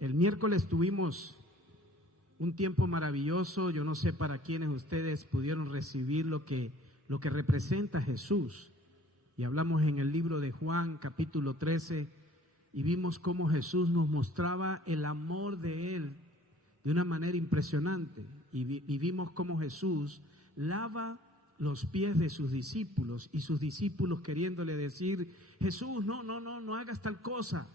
El miércoles tuvimos un tiempo maravilloso. Yo no sé para quiénes ustedes pudieron recibir lo que representa Jesús. Y hablamos en el libro de Juan, capítulo 13, y vimos cómo Jesús nos mostraba el amor de Él de una manera impresionante. Y vimos cómo Jesús lava los pies de sus discípulos, y sus discípulos queriéndole decir: Jesús, no hagas tal cosa.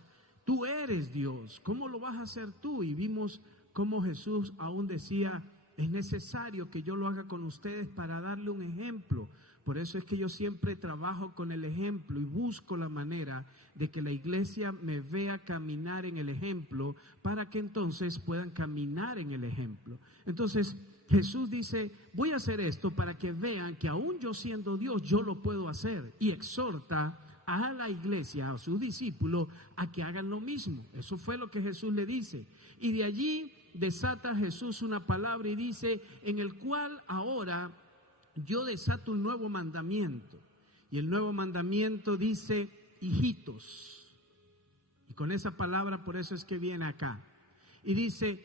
Tú eres Dios, ¿cómo lo vas a hacer tú? Y vimos cómo Jesús aún decía: es necesario que yo lo haga con ustedes para darle un ejemplo. Por eso es que yo siempre trabajo con el ejemplo y busco la manera de que la iglesia me vea caminar en el ejemplo, para que entonces puedan caminar en el ejemplo. Entonces Jesús dice: voy a hacer esto para que vean que aún yo siendo Dios, yo lo puedo hacer. Y exhorta a la iglesia, a sus discípulos, a que hagan lo mismo. Eso fue lo que Jesús le dice. Y de allí desata Jesús una palabra y dice: en el cual ahora yo desato un nuevo mandamiento. Y el nuevo mandamiento dice: hijitos. Y con esa palabra, por eso es que viene acá. Y dice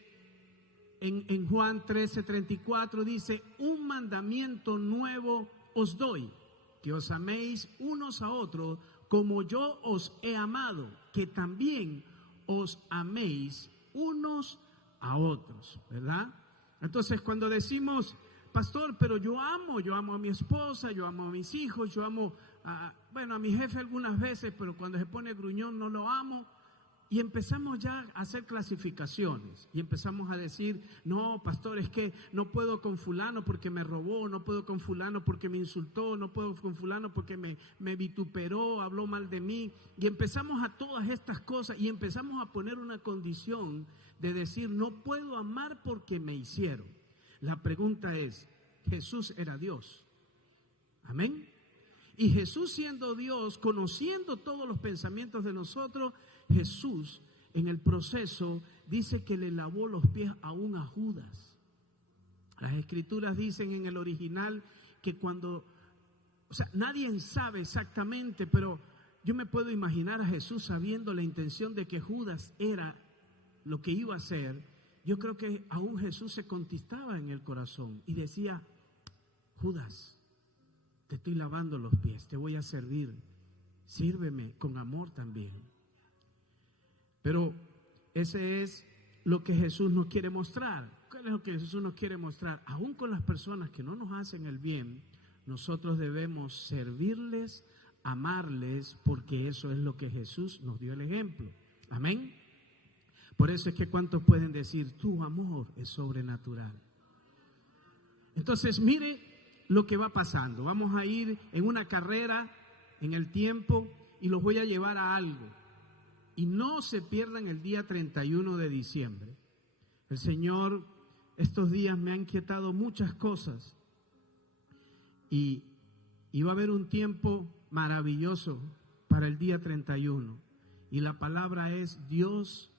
en Juan 13:34, dice: un mandamiento nuevo os doy, que os améis unos a otros como yo os he amado, que también os améis unos a otros, ¿verdad? Entonces, cuando decimos: pastor, pero yo amo a mi esposa, yo amo a mis hijos, yo amo a mi jefe algunas veces, pero cuando se pone gruñón no lo amo. Y empezamos ya a hacer clasificaciones y empezamos a decir: no, pastor, es que no puedo con fulano porque me robó, no puedo con fulano porque me insultó, no puedo con fulano porque me vituperó, habló mal de mí. Y empezamos a todas estas cosas y empezamos a poner una condición de decir: no puedo amar porque me hicieron. La pregunta es: Jesús era Dios. Amén. Y Jesús, siendo Dios, conociendo todos los pensamientos de nosotros, Jesús en el proceso dice que le lavó los pies aún a Judas. Las escrituras dicen en el original que nadie sabe exactamente, pero yo me puedo imaginar a Jesús sabiendo la intención de que Judas era lo que iba a hacer. Yo creo que aún Jesús se contristaba en el corazón y decía: Judas, te estoy lavando los pies, te voy a servir, sírveme con amor también. Pero ese es lo que Jesús nos quiere mostrar. ¿Cuál es lo que Jesús nos quiere mostrar? Aún con las personas que no nos hacen el bien, nosotros debemos servirles, amarles, porque eso es lo que Jesús nos dio el ejemplo. Amén. Por eso es que ¿cuántos pueden decir: tu amor es sobrenatural? Entonces, mire lo que va pasando. Vamos a ir en una carrera en el tiempo y los voy a llevar a algo. Y no se pierdan el día 31 de diciembre. El Señor estos días me ha inquietado muchas cosas. Y va a haber un tiempo maravilloso para el día 31. Y la palabra es: Dios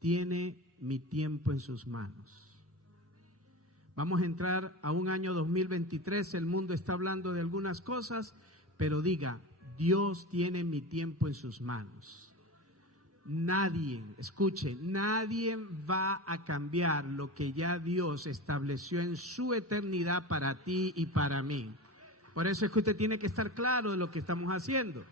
tiene mi tiempo en sus manos. Vamos a entrar a un año 2023. El mundo está hablando de algunas cosas, pero diga: Dios tiene mi tiempo en sus manos. Nadie, escuche, nadie va a cambiar lo que ya Dios estableció en su eternidad para ti y para mí. Por eso es que usted tiene que estar claro de lo que estamos haciendo.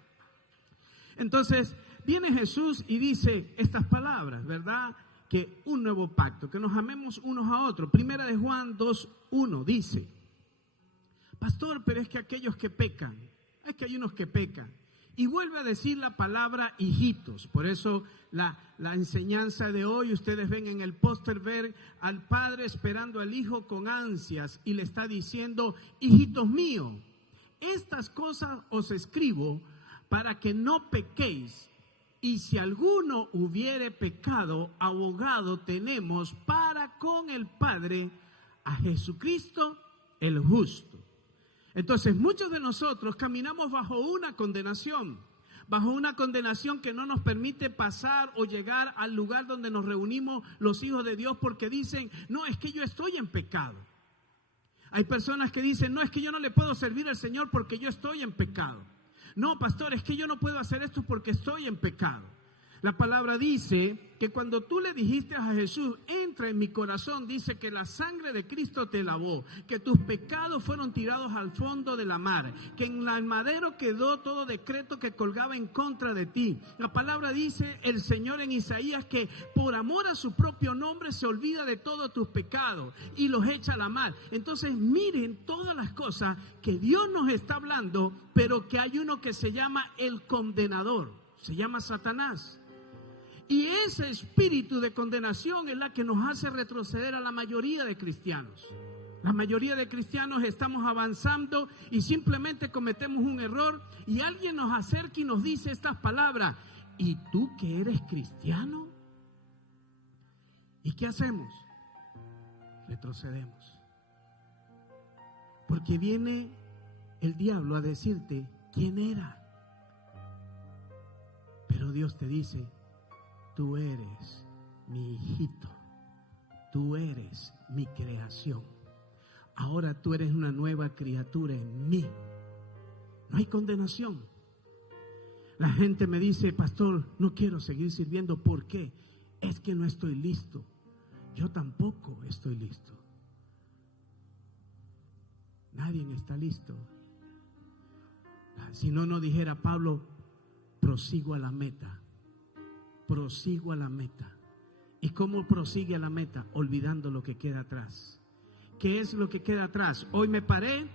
Entonces, viene Jesús y dice estas palabras, ¿verdad? Que un nuevo pacto, que nos amemos unos a otros. Primera de Juan 2:1 dice: pastor, pero es que aquellos que pecan, es que hay unos que pecan. Y vuelve a decir la palabra hijitos. Por eso la enseñanza de hoy, ustedes ven en el póster ver al padre esperando al hijo con ansias y le está diciendo: hijitos míos, estas cosas os escribo para que no pequéis. Y si alguno hubiere pecado, abogado tenemos para con el Padre, a Jesucristo el justo. Entonces, muchos de nosotros caminamos bajo una condenación que no nos permite pasar o llegar al lugar donde nos reunimos los hijos de Dios, porque dicen: no, es que yo estoy en pecado. Hay personas que dicen: no, es que yo no le puedo servir al Señor porque yo estoy en pecado. No, pastor, es que yo no puedo hacer esto porque estoy en pecado. La palabra dice que cuando tú le dijiste a Jesús, entra en mi corazón, dice que la sangre de Cristo te lavó, que tus pecados fueron tirados al fondo de la mar, que en el madero quedó todo decreto que colgaba en contra de ti. La palabra dice el Señor en Isaías que por amor a su propio nombre se olvida de todos tus pecados y los echa a la mar. Entonces miren todas las cosas que Dios nos está hablando, pero que hay uno que se llama el condenador, se llama Satanás. Y ese espíritu de condenación es la que nos hace retroceder a la mayoría de cristianos. La mayoría de cristianos estamos avanzando y simplemente cometemos un error y alguien nos acerca y nos dice estas palabras: ¿y tú que eres cristiano? ¿Y qué hacemos? Retrocedemos. Porque viene el diablo a decirte quién era. Pero Dios te dice: tú eres mi hijito, tú eres mi creación. Ahora tú eres una nueva criatura en mí. No hay condenación. La gente me dice: pastor, no quiero seguir sirviendo. ¿Por qué? Es que no estoy listo. Yo tampoco estoy listo. Nadie está listo. Si no, no dijera Pablo: prosigo a la meta. Prosigo a la meta. ¿Y cómo prosigue a la meta? Olvidando lo que queda atrás. ¿Qué es lo que queda atrás? Hoy me paré,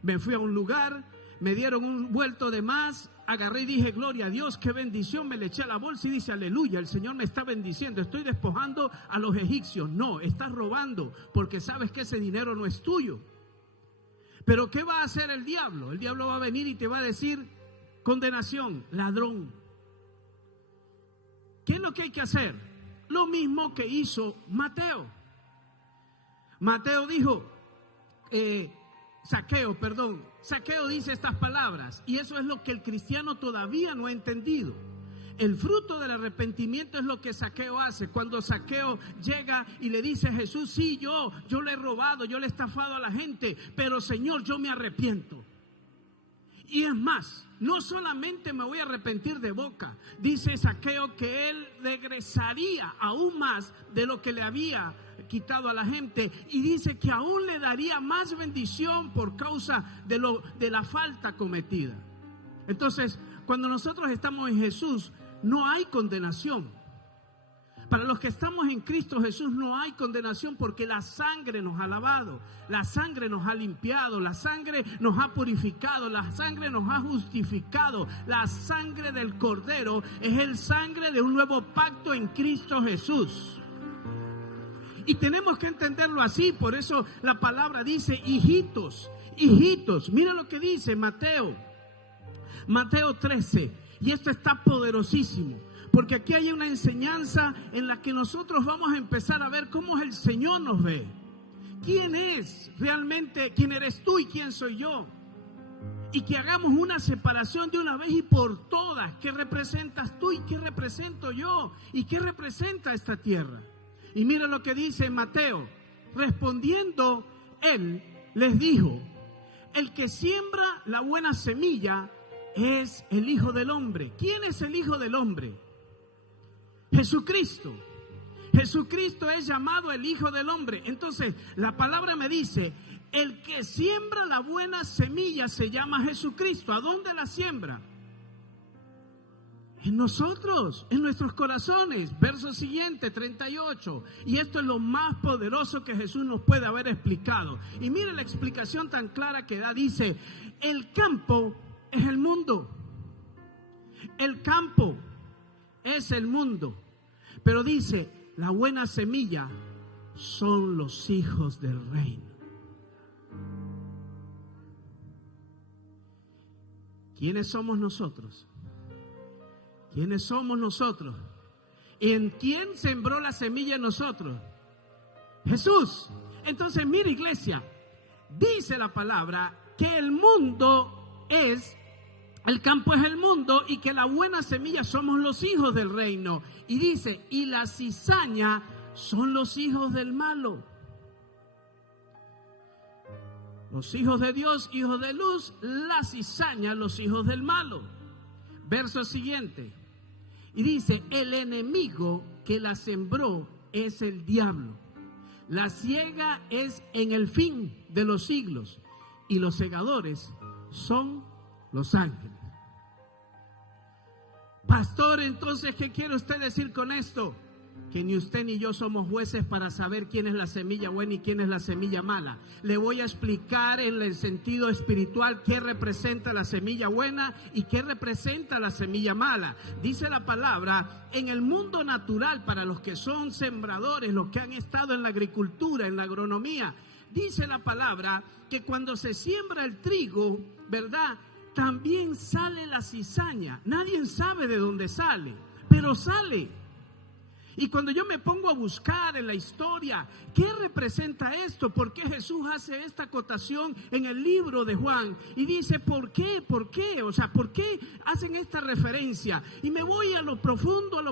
me fui a un lugar, me dieron un vuelto de más, agarré y dije: gloria a Dios, qué bendición. Me le eché a la bolsa y dice: aleluya, el Señor me está bendiciendo. Estoy despojando a los egipcios. No, estás robando, porque sabes que ese dinero no es tuyo. Pero ¿qué va a hacer el diablo? El diablo va a venir y te va a decir: condenación, ladrón. ¿Qué es lo que hay que hacer? Lo mismo que hizo Mateo. Mateo dijo, Zaqueo dice estas palabras, y eso es lo que el cristiano todavía no ha entendido. El fruto del arrepentimiento es lo que Zaqueo hace. Cuando Zaqueo llega y le dice a Jesús: sí, yo le he robado, yo le he estafado a la gente, pero Señor, yo me arrepiento. Y es más, no solamente me voy a arrepentir de boca, dice Zaqueo que él regresaría aún más de lo que le había quitado a la gente, y dice que aún le daría más bendición por causa de la falta cometida. Entonces, cuando nosotros estamos en Jesús, no hay condenación. Para los que estamos en Cristo Jesús no hay condenación, porque la sangre nos ha lavado, la sangre nos ha limpiado, la sangre nos ha purificado, la sangre nos ha justificado. La sangre del Cordero es el sangre de un nuevo pacto en Cristo Jesús. Y tenemos que entenderlo así. Por eso la palabra dice: hijitos, hijitos. Mira lo que dice Mateo 13. Y esto está poderosísimo, porque aquí hay una enseñanza en la que nosotros vamos a empezar a ver cómo el Señor nos ve. ¿Quién es realmente? ¿Quién eres tú y quién soy yo? Y que hagamos una separación de una vez y por todas. ¿Qué representas tú y qué represento yo? ¿Y qué representa esta tierra? Y mira lo que dice Mateo. Respondiendo él, les dijo: el que siembra la buena semilla es el Hijo del Hombre. ¿Quién es el Hijo del Hombre? Jesucristo. Jesucristo es llamado el Hijo del Hombre. Entonces la palabra me dice: el que siembra la buena semilla se llama Jesucristo. ¿A dónde la siembra? En nosotros, en nuestros corazones. Verso siguiente, 38. Y esto es lo más poderoso que Jesús nos puede haber explicado. Y mire la explicación tan clara que da. Dice: el campo es el mundo. El campo es el mundo. Pero dice: la buena semilla son los hijos del reino. ¿Quiénes somos nosotros? ¿Quiénes somos nosotros? ¿En quién sembró la semilla en nosotros? Jesús. Entonces, mira, iglesia, dice la palabra que el mundo es, el campo es el mundo, y que la buena semilla somos los hijos del reino. Y dice: y la cizaña son los hijos del malo. Los hijos de Dios, hijos de luz; la cizaña, los hijos del malo. Verso siguiente. Y dice, el enemigo que la sembró es el diablo. La siega es en el fin de los siglos y los segadores son los ángeles. Pastor, entonces, ¿qué quiere usted decir con esto? Que ni usted ni yo somos jueces para saber quién es la semilla buena y quién es la semilla mala. Le voy a explicar en el sentido espiritual qué representa la semilla buena y qué representa la semilla mala. Dice la palabra, en el mundo natural, para los que son sembradores, los que han estado en la agricultura, en la agronomía, dice la palabra que cuando se siembra el trigo, ¿verdad?, también sale la cizaña. Nadie sabe de dónde sale, pero sale. Y cuando yo me pongo a buscar en la historia, ¿qué representa esto? ¿Por qué Jesús hace esta acotación en el libro de Juan? Y dice, ¿por qué? ¿Por qué? O sea, ¿por qué hacen esta referencia? Y me voy a lo profundo,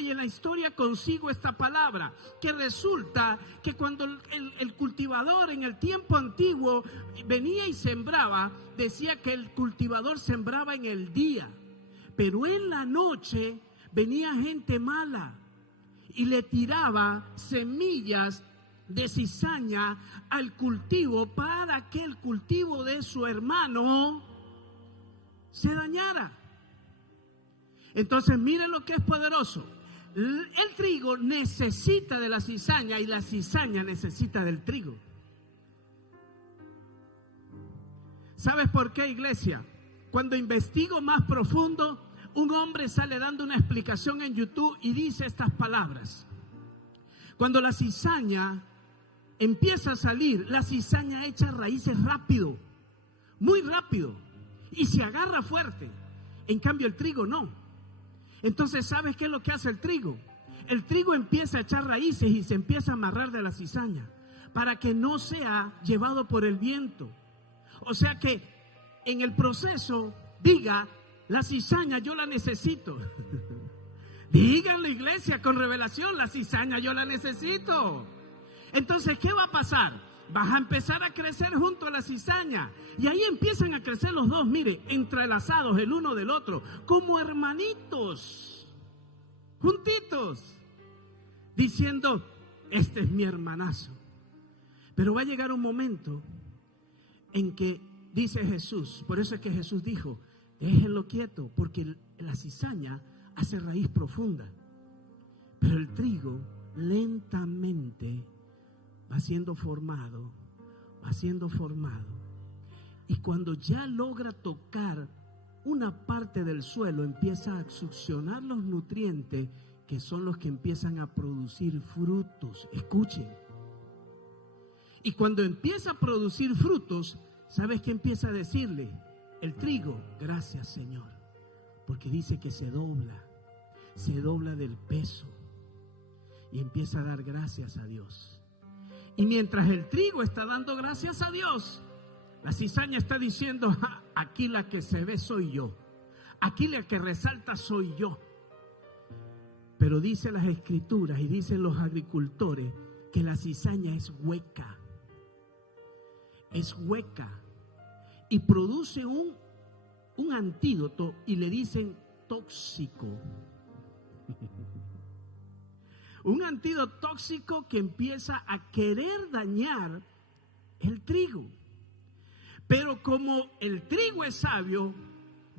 y en la historia consigo esta palabra, que resulta que cuando el cultivador en el tiempo antiguo venía y sembraba, decía que el cultivador sembraba en el día, pero en la noche venía gente mala y le tiraba semillas de cizaña al cultivo para que el cultivo de su hermano se dañara. Entonces, miren lo que es poderoso. El trigo necesita de la cizaña y la cizaña necesita del trigo. ¿Sabes por qué, iglesia? Cuando investigo más profundo, un hombre sale dando una explicación en YouTube y dice estas palabras. Cuando la cizaña empieza a salir, la cizaña echa raíces rápido, muy rápido, y se agarra fuerte. En cambio, el trigo no. Entonces, ¿sabes qué es lo que hace el trigo? El trigo empieza a echar raíces y se empieza a amarrar de la cizaña para que no sea llevado por el viento. O sea que en el proceso diga, la cizaña yo la necesito. Díganle, iglesia, con revelación, la cizaña yo la necesito. Entonces, ¿qué va a pasar? Vas a empezar a crecer junto a la cizaña. Y ahí empiezan a crecer los dos, mire, entrelazados el uno del otro, como hermanitos, juntitos, diciendo, este es mi hermanazo. Pero va a llegar un momento en que dice Jesús, por eso es que Jesús dijo, déjenlo quieto, porque la cizaña hace raíz profunda, pero el trigo lentamente va siendo formado, y cuando ya logra tocar una parte del suelo, empieza a succionar los nutrientes que son los que empiezan a producir frutos. Escuchen. Y cuando empieza a producir frutos, ¿sabes qué empieza a decirle? El trigo, gracias Señor, porque dice que se dobla del peso y empieza a dar gracias a Dios. Y mientras el trigo está dando gracias a Dios, la cizaña está diciendo, aquí la que se ve soy yo, aquí la que resalta soy yo. Pero dice las escrituras y dicen los agricultores que la cizaña es hueca y produce un antídoto y le dicen tóxico. Un antídoto tóxico que empieza a querer dañar el trigo. Pero como el trigo es sabio,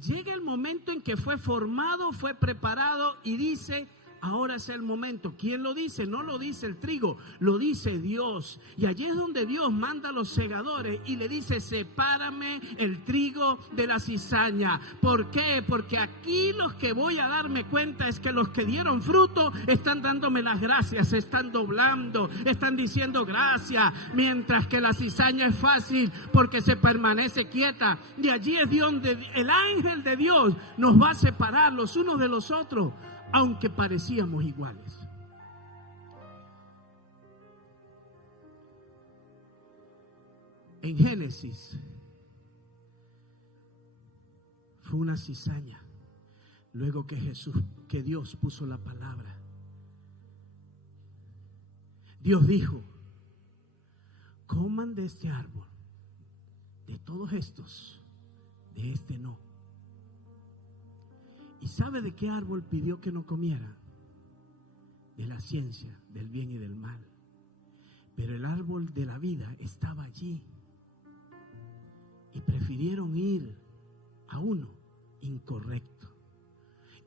llega el momento en que fue formado, fue preparado y dice, ahora es el momento. ¿Quién lo dice? No lo dice el trigo, lo dice Dios. Y allí es donde Dios manda a los segadores y le dice, sepárame el trigo de la cizaña. ¿Por qué? Porque aquí los que voy a darme cuenta es que los que dieron fruto están dándome las gracias, se están doblando, están diciendo gracias, mientras que la cizaña es fácil porque se permanece quieta. Y allí es donde el ángel de Dios nos va a separar los unos de los otros, aunque parecíamos iguales. En Génesis fue una cizaña, luego que Dios puso la palabra. Dios dijo, coman de este árbol, de todos estos, de este no. ¿Y sabe de qué árbol pidió que no comiera? De la ciencia del bien y del mal. Pero el árbol de la vida estaba allí. Y prefirieron ir a uno incorrecto.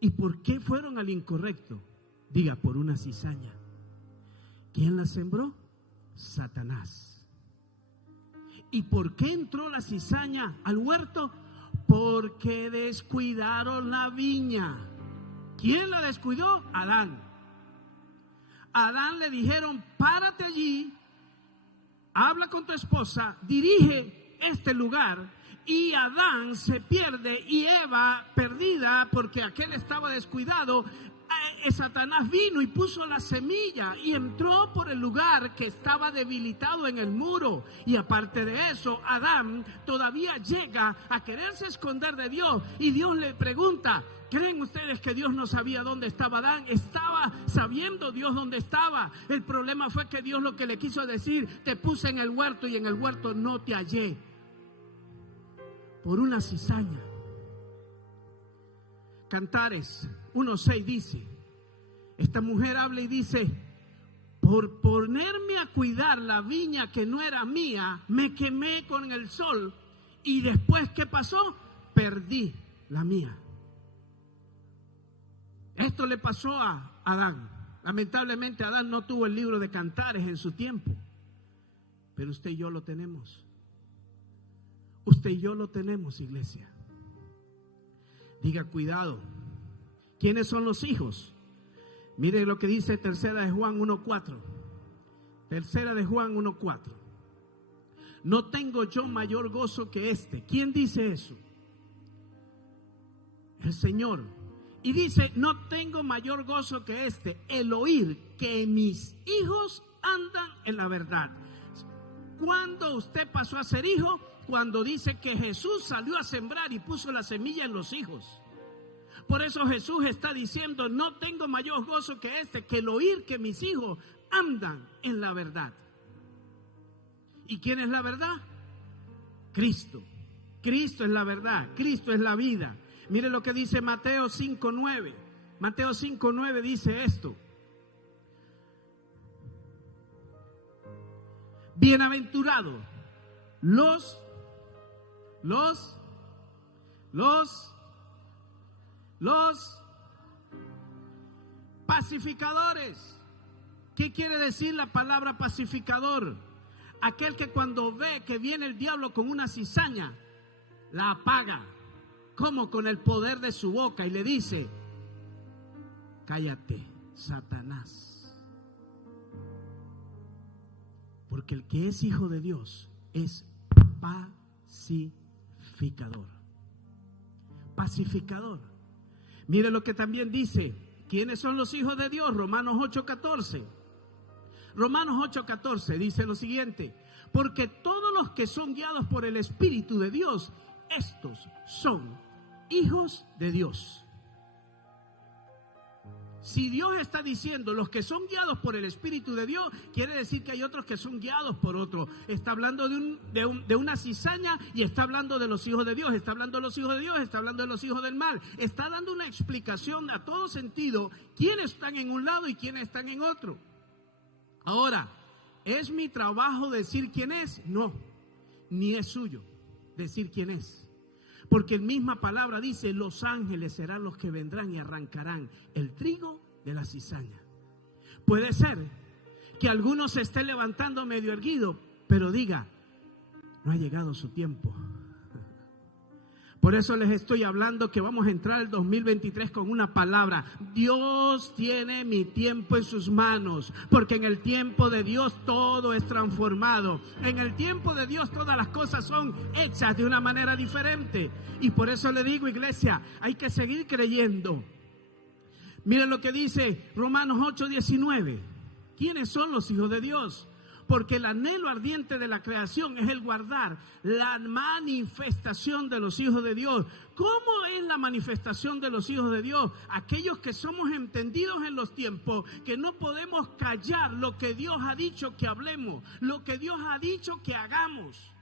¿Y por qué fueron al incorrecto? Diga, por una cizaña. ¿Quién la sembró? Satanás. ¿Y por qué entró la cizaña al huerto? Porque descuidaron la viña. ¿Quién la descuidó? Adán. A Adán le dijeron, párate allí, habla con tu esposa, dirige este lugar. Y Adán se pierde y Eva perdida porque aquel estaba descuidado. Satanás vino y puso la semilla y entró por el lugar que estaba debilitado en el muro. Y aparte de eso, Adán todavía llega a quererse esconder de Dios. Y Dios le pregunta, ¿creen ustedes que Dios no sabía dónde estaba Adán? Estaba sabiendo Dios dónde estaba. El problema fue que Dios lo que le quiso decir, te puse en el huerto y en el huerto no te hallé. Por una cizaña. Cantares 1:6 dice, esta mujer habla y dice, por ponerme a cuidar la viña que no era mía, me quemé con el sol y después, ¿qué pasó? Perdí la mía. Esto le pasó a Adán. Lamentablemente Adán no tuvo el libro de Cantares en su tiempo, pero usted y yo lo tenemos. Usted y yo lo tenemos, iglesia. Diga, cuidado. ¿Quiénes son los hijos? Mire lo que dice Tercera de Juan 1:4. Tercera de Juan 1:4. No tengo yo mayor gozo que este. ¿Quién dice eso? El Señor. Y dice, no tengo mayor gozo que este, el oír que mis hijos andan en la verdad. ¿Cuándo usted pasó a ser hijo? Cuando dice que Jesús salió a sembrar y puso la semilla en los hijos. Por eso Jesús está diciendo, no tengo mayor gozo que este, que el oír que mis hijos andan en la verdad. ¿Y quién es la verdad? Cristo. Cristo es la verdad, Cristo es la vida. Mire lo que dice Mateo 5:9. Mateo 5:9 dice esto. Bienaventurados los pacificadores. ¿Qué quiere decir la palabra pacificador? Aquel que cuando ve que viene el diablo con una cizaña, la apaga, como con el poder de su boca, y le dice, cállate, Satanás. Porque el que es hijo de Dios es pacificador. Pacificador. Mire lo que también dice, ¿quiénes son los hijos de Dios? Romanos 8:14. Romanos 8:14 dice lo siguiente, porque todos los que son guiados por el Espíritu de Dios, estos son hijos de Dios. Si Dios está diciendo los que son guiados por el Espíritu de Dios, quiere decir que hay otros que son guiados por otro. Está hablando de una cizaña y está hablando de los hijos de Dios. Está hablando de los hijos de Dios, está hablando de los hijos del mal. Está dando una explicación a todo sentido quiénes están en un lado y quiénes están en otro. Ahora, ¿es mi trabajo decir quién es? No, ni es suyo decir quién es. Porque en misma palabra dice, los ángeles serán los que vendrán y arrancarán el trigo de la cizaña. Puede ser que alguno se esté levantando medio erguido, pero diga, no ha llegado su tiempo. Por eso les estoy hablando que vamos a entrar el 2023 con una palabra. Dios tiene mi tiempo en sus manos, porque en el tiempo de Dios todo es transformado. En el tiempo de Dios todas las cosas son hechas de una manera diferente. Y por eso le digo, iglesia, hay que seguir creyendo. Miren lo que dice Romanos 8:19. ¿Quiénes son los hijos de Dios? Porque el anhelo ardiente de la creación es el guardar la manifestación de los hijos de Dios. ¿Cómo es la manifestación de los hijos de Dios? Aquellos que somos entendidos en los tiempos, que no podemos callar lo que Dios ha dicho que hablemos, lo que Dios ha dicho que hagamos.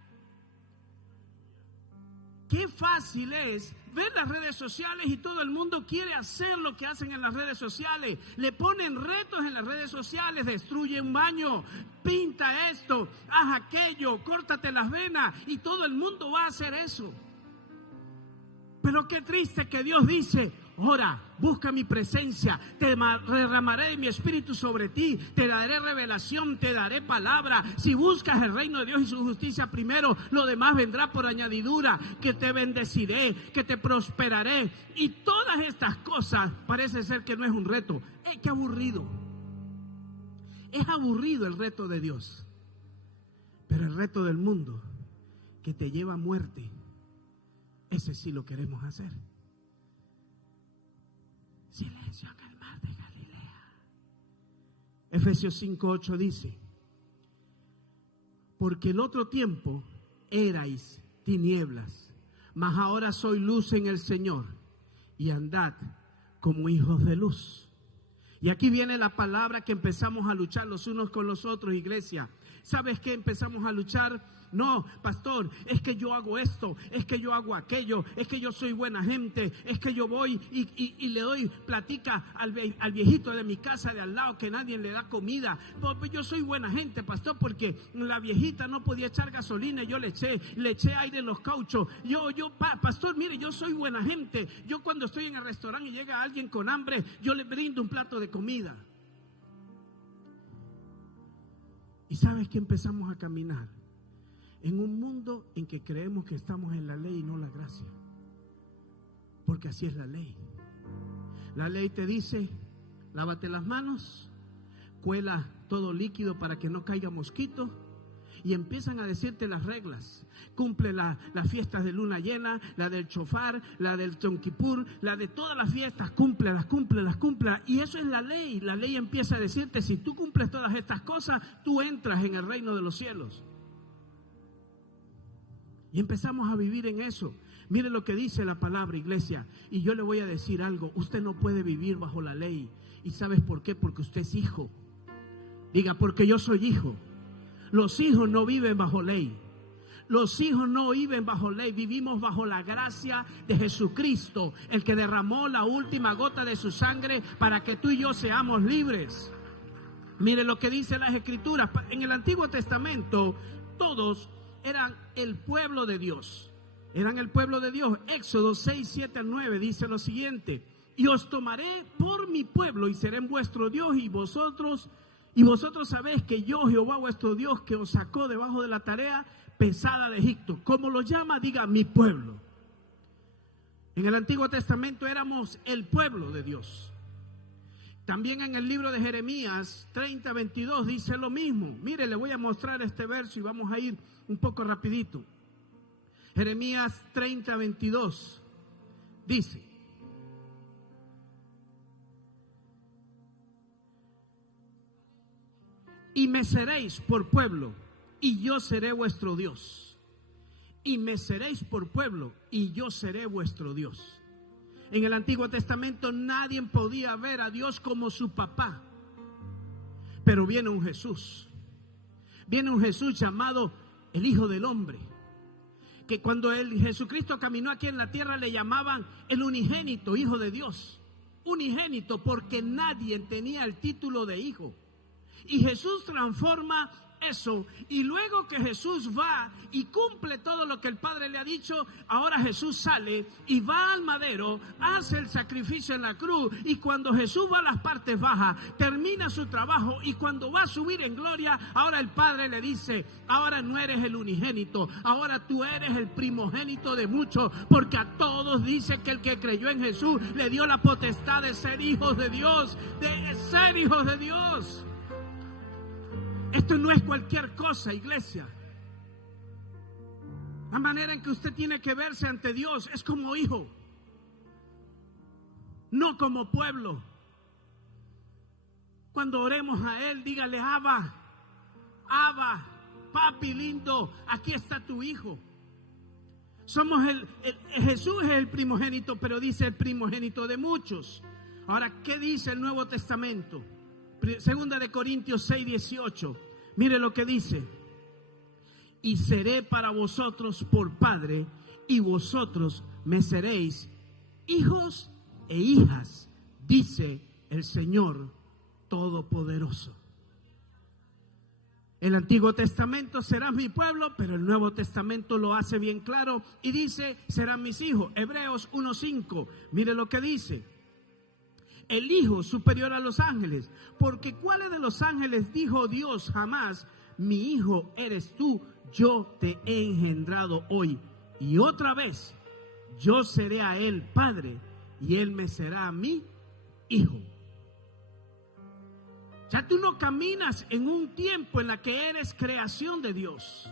qué fácil es ver las redes sociales y todo el mundo quiere hacer lo que hacen en las redes sociales. Le ponen retos en las redes sociales, destruye un baño, pinta esto, haz aquello, córtate las venas y todo el mundo va a hacer eso. Pero qué triste que Dios dice: ora, busca mi presencia, te derramaré de mi espíritu sobre ti, te daré revelación, te daré palabra. Si buscas el reino de Dios y su justicia primero, lo demás vendrá por añadidura, que te bendeciré, que te prosperaré. Y todas estas cosas parece ser que no es un reto. ¡Qué aburrido! Es aburrido el reto de Dios. Pero el reto del mundo, que te lleva a muerte, ese sí lo queremos hacer. Silencio en el mar de Galilea. Efesios 5:8 dice: porque el otro tiempo erais tinieblas, mas ahora soy luz en el Señor, y andad como hijos de luz. Y aquí viene la palabra que empezamos a luchar los unos con los otros, iglesia. ¿Sabes qué empezamos a luchar? No, pastor, es que yo hago esto, es que yo hago aquello, es que yo soy buena gente, es que yo voy y le doy platica al viejito de mi casa de al lado que nadie le da comida. Pues yo soy buena gente, pastor, porque la viejita no podía echar gasolina y yo le eché aire en los cauchos. Pastor, mire, yo soy buena gente. Yo cuando estoy en el restaurante y llega alguien con hambre, yo le brindo un plato de comida. ¿Y sabes que empezamos a caminar? En un mundo en que creemos que estamos en la ley y no la gracia. Porque así es la ley. La ley te dice: lávate las manos, cuela todo líquido para que no caiga mosquito. Y empiezan a decirte las reglas. Cumple las fiestas de luna llena, la del chofar, la del Yom Kippur, la de todas las fiestas. Cúmplelas. Y eso es la ley. La ley empieza a decirte: si tú cumples todas estas cosas, tú entras en el reino de los cielos. Y empezamos a vivir en eso. Mire lo que dice la palabra, iglesia. Y yo le voy a decir algo: usted no puede vivir bajo la ley. ¿Y sabes por qué? Porque usted es hijo. Diga: porque yo soy hijo. Los hijos no viven bajo ley. Los hijos no viven bajo ley. Vivimos bajo la gracia de Jesucristo, el que derramó la última gota de su sangre para que tú y yo seamos libres. Mire lo que dice las Escrituras. En el Antiguo Testamento todos eran el pueblo de Dios. Eran el pueblo de Dios. Éxodo 6, 7, 9 dice lo siguiente: y os tomaré por mi pueblo y seré vuestro Dios, y vosotros sabéis que yo, Jehová vuestro Dios, que os sacó debajo de la tarea pesada de Egipto. ¿Cómo lo llama? Diga: mi pueblo. En el Antiguo Testamento éramos el pueblo de Dios. También en el libro de Jeremías 30, 22 dice lo mismo. Mire, le voy a mostrar este verso y vamos a ir un poco rapidito. Jeremías 30, 22 dice: y me seréis por pueblo, y yo seré vuestro Dios. Y me seréis por pueblo, y yo seré vuestro Dios. En el Antiguo Testamento nadie podía ver a Dios como su papá. Pero viene un Jesús. Viene un Jesús llamado el Hijo del Hombre. Que cuando Jesucristo caminó aquí en la tierra le llamaban el unigénito, Hijo de Dios. Unigénito porque nadie tenía el título de hijo. Y Jesús transforma eso, y luego que Jesús va y cumple todo lo que el Padre le ha dicho, ahora Jesús sale y va al madero, hace el sacrificio en la cruz, y cuando Jesús va a las partes bajas, termina su trabajo, y cuando va a subir en gloria, ahora el Padre le dice: ahora no eres el unigénito, ahora tú eres el primogénito de muchos, porque a todos dice que el que creyó en Jesús le dio la potestad de ser hijos de Dios, de ser hijos de Dios. Esto no es cualquier cosa, iglesia. La manera en que usted tiene que verse ante Dios es como hijo, no como pueblo. Cuando oremos a Él, dígale: Abba, papi lindo, aquí está tu hijo. Jesús es el primogénito, pero dice el primogénito de muchos. Ahora, ¿qué dice el Nuevo Testamento? Segunda de Corintios 6, 18. Mire lo que dice: y seré para vosotros por padre, y vosotros me seréis hijos e hijas, dice el Señor Todopoderoso. El Antiguo Testamento será mi pueblo, pero el Nuevo Testamento lo hace bien claro y dice, serán mis hijos. Hebreos 1:5, mire lo que dice. El Hijo superior a los ángeles, porque ¿cuáles de los ángeles dijo Dios jamás? Mi hijo eres tú, yo te he engendrado hoy. Y otra vez, yo seré a él padre, y él me será a mí hijo. Ya tú no caminas en un tiempo en la que eres creación de Dios.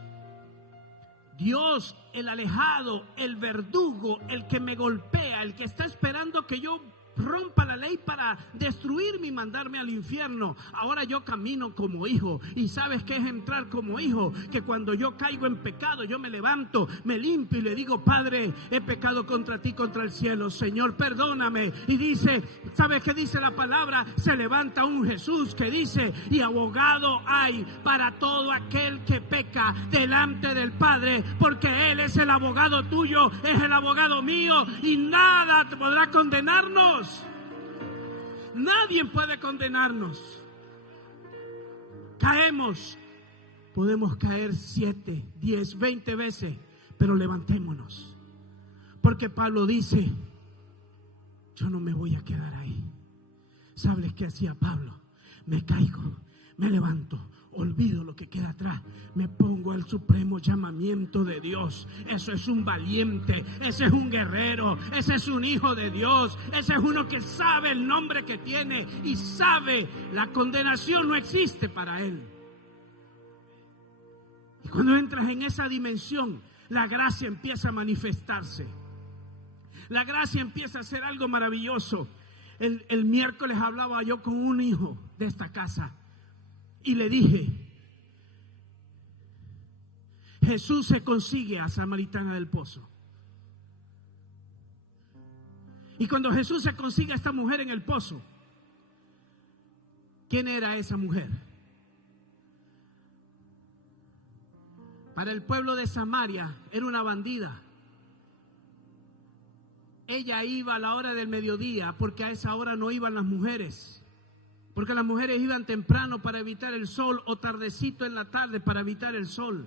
Dios, el alejado, el verdugo, el que me golpea, el que está esperando que yo rompa la ley para destruirme y mandarme al infierno. Ahora yo camino como hijo. ¿Y sabes qué es entrar como hijo? Que cuando yo caigo en pecado, yo me levanto, me limpio y le digo, Padre, he pecado contra ti, contra el cielo, Señor, perdóname. Y dice, ¿sabes qué dice la palabra? Se levanta un Jesús que dice, y abogado hay para todo aquel que peca delante del Padre, porque Él es el abogado tuyo, es el abogado mío, y nada podrá condenarnos. Nadie puede condenarnos. Caemos, podemos caer 7, 10, 20 veces, pero levantémonos, porque Pablo dice, yo no me voy a quedar ahí. ¿Sabes qué hacía Pablo? Me caigo, me levanto, olvido lo que queda atrás, me pongo al supremo llamamiento de Dios. Eso es un valiente, ese es un guerrero, ese es un hijo de Dios, ese es uno que sabe el nombre que tiene y sabe la condenación no existe para él. Y cuando entras en esa dimensión, la gracia empieza a manifestarse. La gracia empieza a ser algo maravilloso. El miércoles hablaba yo con un hijo de esta casa y le dije, Jesús se consigue a Samaritana del Pozo. Y cuando Jesús se consigue a esta mujer en el pozo, ¿quién era esa mujer? Para el pueblo de Samaria era una bandida. Ella iba a la hora del mediodía porque a esa hora no iban las mujeres. Porque las mujeres iban temprano para evitar el sol o tardecito en la tarde para evitar el sol.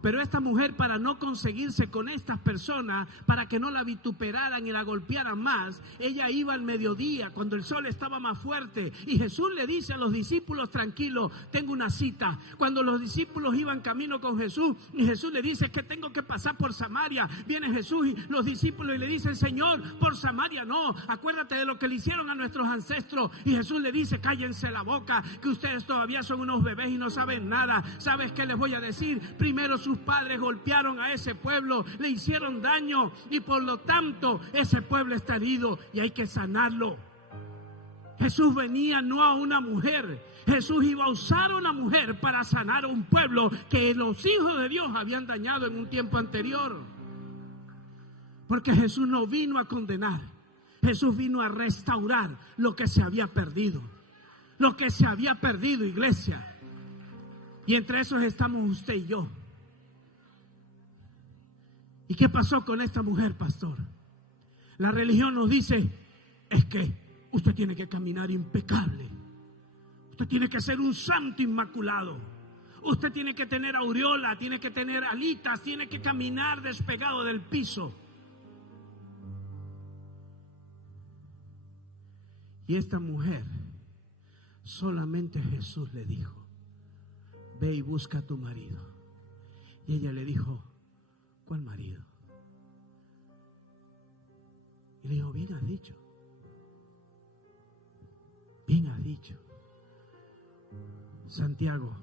Pero esta mujer, para no conseguirse con estas personas, para que no la vituperaran y la golpearan más, ella iba al mediodía cuando el sol estaba más fuerte. Y Jesús le dice a los discípulos, tranquilo, tengo una cita. Cuando los discípulos iban camino con Jesús, y Jesús le dice, es que tengo que pasar por Samaria. Viene Jesús y los discípulos y le dicen, Señor, por Samaria no. Acuérdate de lo que le hicieron a nuestros ancestros. Y Jesús le dice, cállense la boca, que ustedes todavía son unos bebés y no saben nada. ¿Sabes qué les voy a decir? Primero sus padres golpearon a ese pueblo, le hicieron daño y por lo tanto ese pueblo está herido y hay que sanarlo. Jesús venía no a una mujer, Jesús iba a usar a una mujer para sanar a un pueblo que los hijos de Dios habían dañado en un tiempo anterior. Porque Jesús no vino a condenar, Jesús vino a restaurar lo que se había perdido. Lo que se había perdido, iglesia. Y entre esos estamos usted y yo. ¿Y qué pasó con esta mujer, pastor? La religión nos dice, es que usted tiene que caminar impecable. Usted tiene que ser un santo inmaculado. Usted tiene que tener aureola, tiene que tener alitas, tiene que caminar despegado del piso. Y esta mujer, solamente Jesús le dijo, ve y busca a tu marido. Y ella le dijo, ¿cuál marido? Y le dijo, bien has dicho. Bien has dicho. Santiago,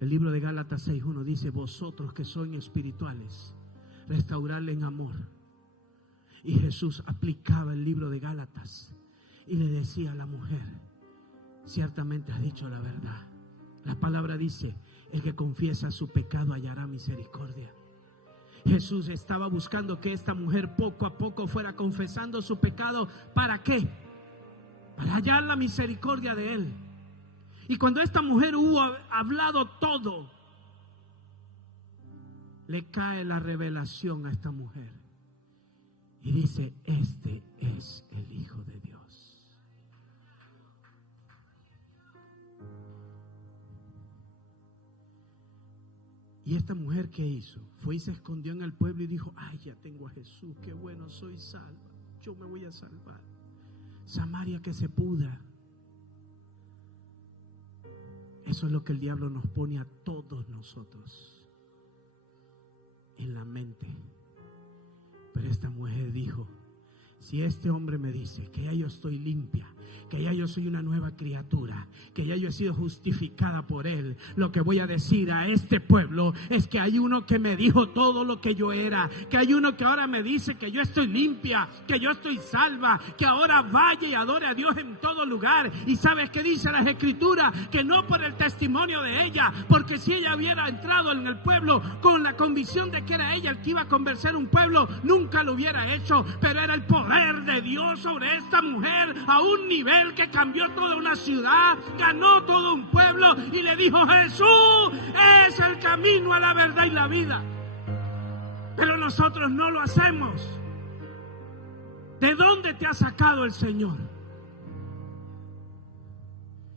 el libro de Gálatas 6:1 dice, vosotros que sois espirituales, restaurarle en amor. Y Jesús aplicaba el libro de Gálatas y le decía a la mujer, ciertamente has dicho la verdad. La palabra dice, el que confiesa su pecado hallará misericordia. Jesús estaba buscando que esta mujer poco a poco fuera confesando su pecado. ¿Para qué? Para hallar la misericordia de Él. Y cuando esta mujer hubo hablado todo, le cae la revelación a esta mujer y dice: este es el Hijo de Dios. Y esta mujer, ¿qué hizo? Fue y se escondió en el pueblo y dijo: ay, ya tengo a Jesús, qué bueno, soy salva, yo me voy a salvar. Samaria que se pudra. Eso es lo que el diablo nos pone a todos nosotros en la mente. Pero esta mujer dijo: si este hombre me dice que ya yo estoy limpia, que ya yo soy una nueva criatura, que ya yo he sido justificada por él, lo que voy a decir a este pueblo es que hay uno que me dijo todo lo que yo era, que hay uno que ahora me dice que yo estoy limpia, que yo estoy salva, que ahora vaya y adore a Dios en todo lugar. Y ¿sabes qué dice las Escrituras? Que no por el testimonio de ella, porque si ella hubiera entrado en el pueblo con la convicción de que era ella el que iba a convencer un pueblo, nunca lo hubiera hecho. Pero era el poder de Dios sobre esta mujer a un nivel que cambió toda una ciudad, ganó todo un pueblo y le dijo: Jesús es el camino a la verdad y la vida. Pero nosotros no lo hacemos. ¿De dónde te ha sacado el Señor?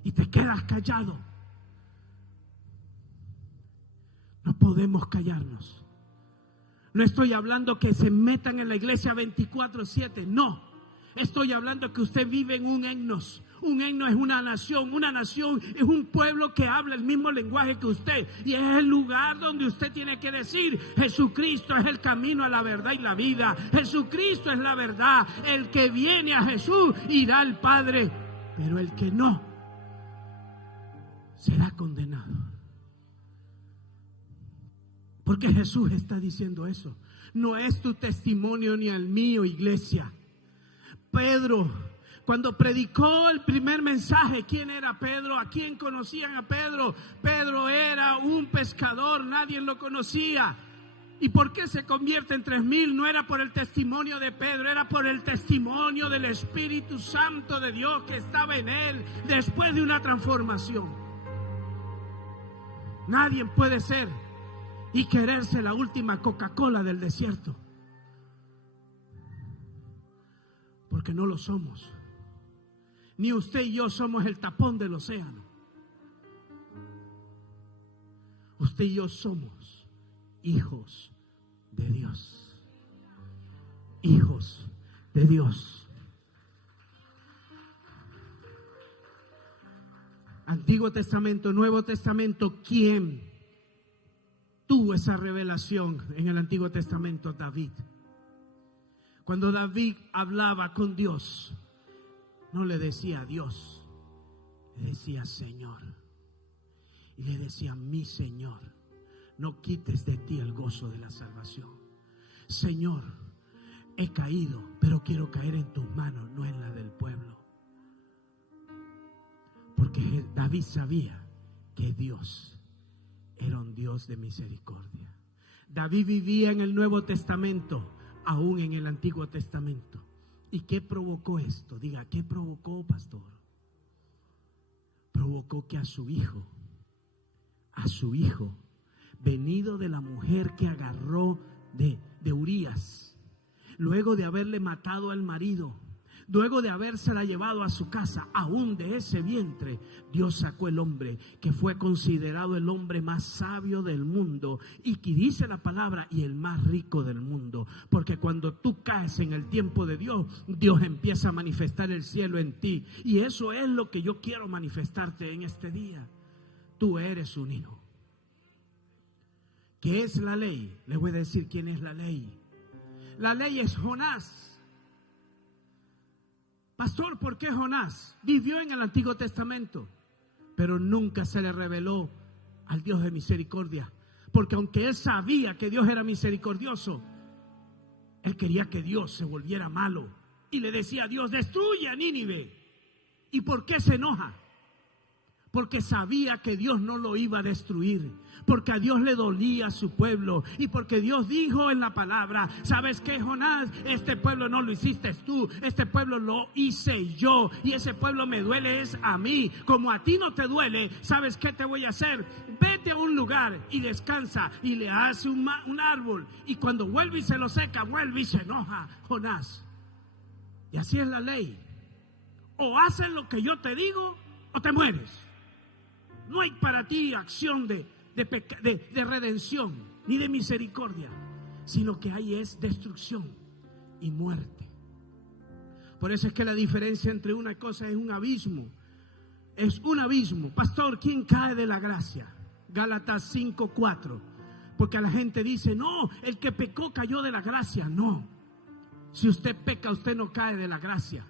Y te quedas callado. No podemos callarnos. No estoy hablando que se metan en la iglesia 24/7, no. Estoy hablando que usted vive en un etnos. Un etno es una nación es un pueblo que habla el mismo lenguaje que usted. Y es el lugar donde usted tiene que decir: Jesucristo es el camino a la verdad y la vida. Jesucristo es la verdad. El que viene a Jesús irá al Padre. Pero el que no, será condenado. Porque Jesús está diciendo eso. No es tu testimonio ni el mío, iglesia. Pedro, cuando predicó el primer mensaje, ¿quién era Pedro? ¿A quién conocían a Pedro? Pedro era un pescador, nadie lo conocía. ¿Y por qué se convierte en 3,000? No era por el testimonio de Pedro, era por el testimonio del Espíritu Santo de Dios que estaba en él después de una transformación. Nadie puede ser y quererse la última Coca-Cola del desierto, porque no lo somos. Ni usted y yo somos el tapón del océano. Usted y yo somos hijos de Dios. Hijos de Dios. Antiguo Testamento, Nuevo Testamento, ¿quién tuvo esa revelación en el Antiguo Testamento? David. Cuando David hablaba con Dios, no le decía Dios, le decía Señor. Y le decía: mi Señor, no quites de ti el gozo de la salvación. Señor, he caído, pero quiero caer en tus manos, no en la del pueblo. Porque David sabía que Dios era un Dios de misericordia. David vivía en el Nuevo Testamento, aún en el Antiguo Testamento. ¿Y qué provocó esto? Diga, ¿qué provocó, pastor? Provocó que a su hijo, venido de la mujer que agarró de Urías, luego de haberle matado al marido, luego de habérsela llevado a su casa, aún de ese vientre, Dios sacó el hombre que fue considerado el hombre más sabio del mundo, y que dice la palabra, y el más rico del mundo. Porque cuando tú caes en el tiempo de Dios, Dios empieza a manifestar el cielo en ti. Y eso es lo que yo quiero manifestarte en este día. Tú eres un hijo. ¿Qué es la ley? Les voy a decir quién es la ley. La ley es Jonás. Pastor, ¿por qué Jonás vivió en el Antiguo Testamento, pero nunca se le reveló al Dios de misericordia? Porque aunque él sabía que Dios era misericordioso, él quería que Dios se volviera malo. Y le decía a Dios: destruye a Nínive. ¿Y por qué se enoja? porque sabía que Dios no lo iba a destruir, porque a Dios le dolía a su pueblo y porque Dios dijo en la palabra: ¿sabes qué, Jonás? Este pueblo no lo hiciste tú, este pueblo lo hice yo, y ese pueblo me duele es a mí. Como a ti no te duele, ¿sabes qué te voy a hacer? Vete a un lugar y descansa, y le hace un árbol, y cuando vuelve y se lo seca, vuelve y se enoja Jonás. Y así es la ley: o haces lo que yo te digo o te mueres. No hay para ti acción de redención ni de misericordia, sino que hay es destrucción y muerte. Por eso es que la diferencia entre una cosa es un abismo. Es un abismo. Pastor, ¿quién cae de la gracia? Gálatas 5:4. Porque la gente dice: no, el que pecó cayó de la gracia. No, si usted peca, usted no cae de la gracia.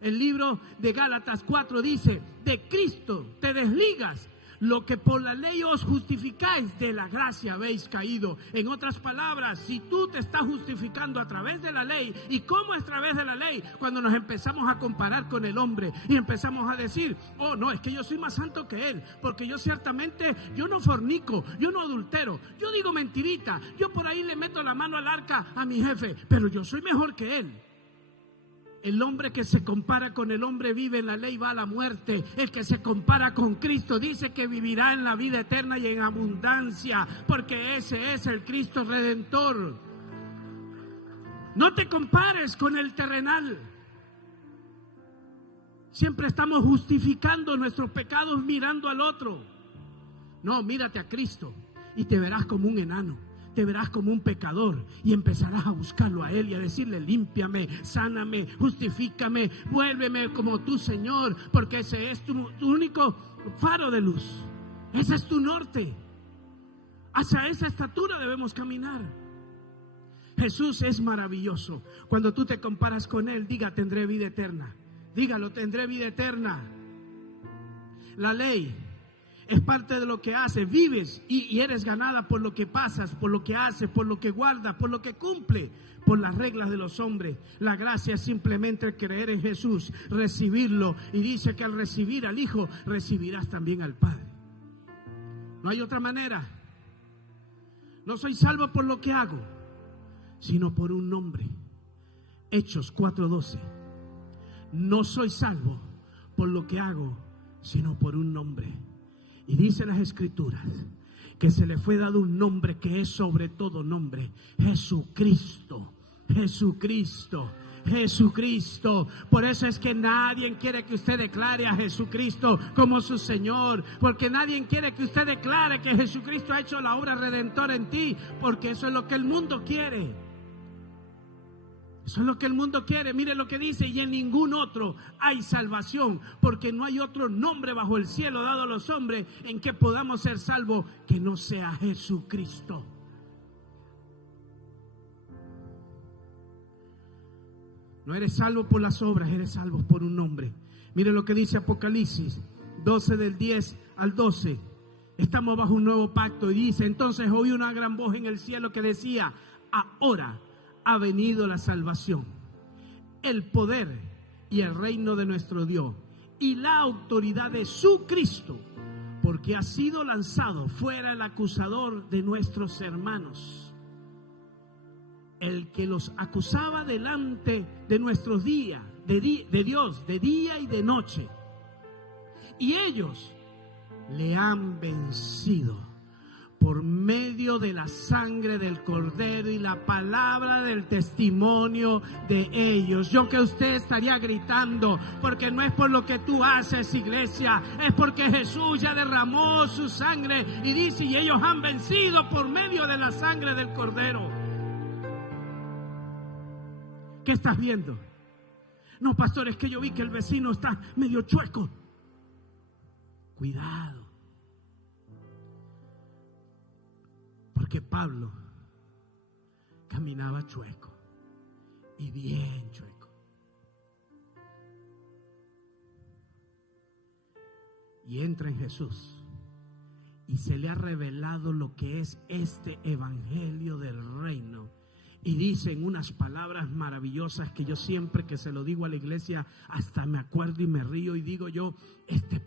El libro de Gálatas 4 dice: de Cristo te desligas, lo que por la ley os justificáis, de la gracia habéis caído. En otras palabras, si tú te estás justificando a través de la ley, ¿y cómo es a través de la ley? Cuando nos empezamos a comparar con el hombre y empezamos a decir: oh no, es que yo soy más santo que él, porque yo ciertamente, yo no fornico, yo no adultero, yo digo mentirita, yo por ahí le meto la mano al arca a mi jefe, pero yo soy mejor que él. El hombre que se compara con el hombre vive en la ley, va a la muerte. El que se compara con Cristo dice que vivirá en la vida eterna y en abundancia, porque ese es el Cristo Redentor. No te compares con el terrenal. Siempre estamos justificando nuestros pecados mirando al otro. No, mírate a Cristo y te verás como un enano. Te verás como un pecador y empezarás a buscarlo a Él y a decirle: límpiame, sáname, justifícame, vuélveme como tu Señor, porque ese es tu único faro de luz. Ese es tu norte. Hacia esa estatura debemos caminar. Jesús es maravilloso. Cuando tú te comparas con Él, diga: tendré vida eterna. Dígalo: tendré vida eterna. La ley es parte de lo que haces, vives y eres ganada por lo que pasas, por lo que haces, por lo que guardas, por lo que cumple, por las reglas de los hombres. La gracia es simplemente creer en Jesús, recibirlo, y dice que al recibir al Hijo, recibirás también al Padre. No hay otra manera. No soy salvo por lo que hago, sino por un nombre. Hechos 4:12. No soy salvo por lo que hago, sino por un nombre. Y dice las Escrituras que se le fue dado un nombre que es sobre todo nombre: Jesucristo. Jesucristo. Jesucristo. Por eso es que nadie quiere que usted declare a Jesucristo como su Señor, porque nadie quiere que usted declare que Jesucristo ha hecho la obra redentora en ti, porque eso es lo que el mundo quiere. Eso es lo que el mundo quiere. Mire lo que dice: y en ningún otro hay salvación, porque no hay otro nombre bajo el cielo dado a los hombres en que podamos ser salvos que no sea Jesucristo. No eres salvo por las obras, eres salvo por un nombre. Mire lo que dice Apocalipsis 12 del 10 al 12. Estamos bajo un nuevo pacto y dice: entonces oí una gran voz en el cielo que decía: ahora ha venido la salvación, el poder y el reino de nuestro Dios y la autoridad de su Cristo, porque ha sido lanzado fuera el acusador de nuestros hermanos, el que los acusaba delante de nuestros días, de Dios, de día y de noche. Y ellos le han vencido por medio de la sangre del Cordero y la palabra del testimonio de ellos. Yo que usted estaría gritando, porque no es por lo que tú haces, iglesia, es porque Jesús ya derramó su sangre, y dice: y ellos han vencido por medio de la sangre del Cordero. ¿Qué estás viendo? No, pastor, es que yo vi que el vecino está medio chueco. Cuidado. Porque Pablo caminaba chueco, y bien chueco. Y entra en Jesús y se le ha revelado lo que es este evangelio del reino. Y dicen unas palabras maravillosas que yo siempre que se lo digo a la iglesia hasta me acuerdo y me río y digo yo,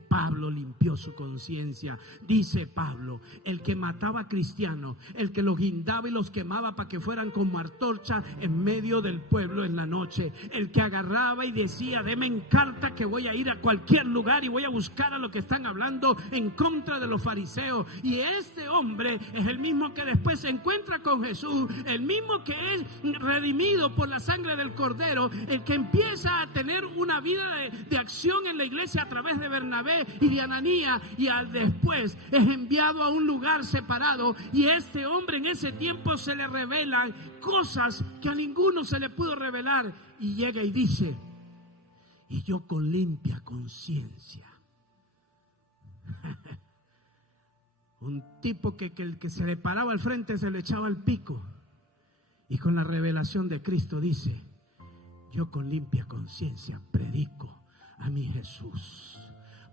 Pablo limpió su conciencia. Dice Pablo, el que mataba a cristianos, el que los guindaba y los quemaba para que fueran como antorcha en medio del pueblo en la noche, el que agarraba y decía, deme en carta que voy a ir a cualquier lugar y voy a buscar a los que están hablando en contra de los fariseos. Y este hombre es el mismo que después se encuentra con Jesús, el mismo que es redimido por la sangre del Cordero, el que empieza a tener una vida de acción en la iglesia a través de Bernabé y de Ananías, y después es enviado a un lugar separado, y este hombre en ese tiempo se le revelan cosas que a ninguno se le pudo revelar, y llega y dice, y yo con limpia conciencia. Un tipo que el que se le paraba al frente se le echaba al pico, y con la revelación de Cristo dice, yo con limpia conciencia predico a mi Jesús,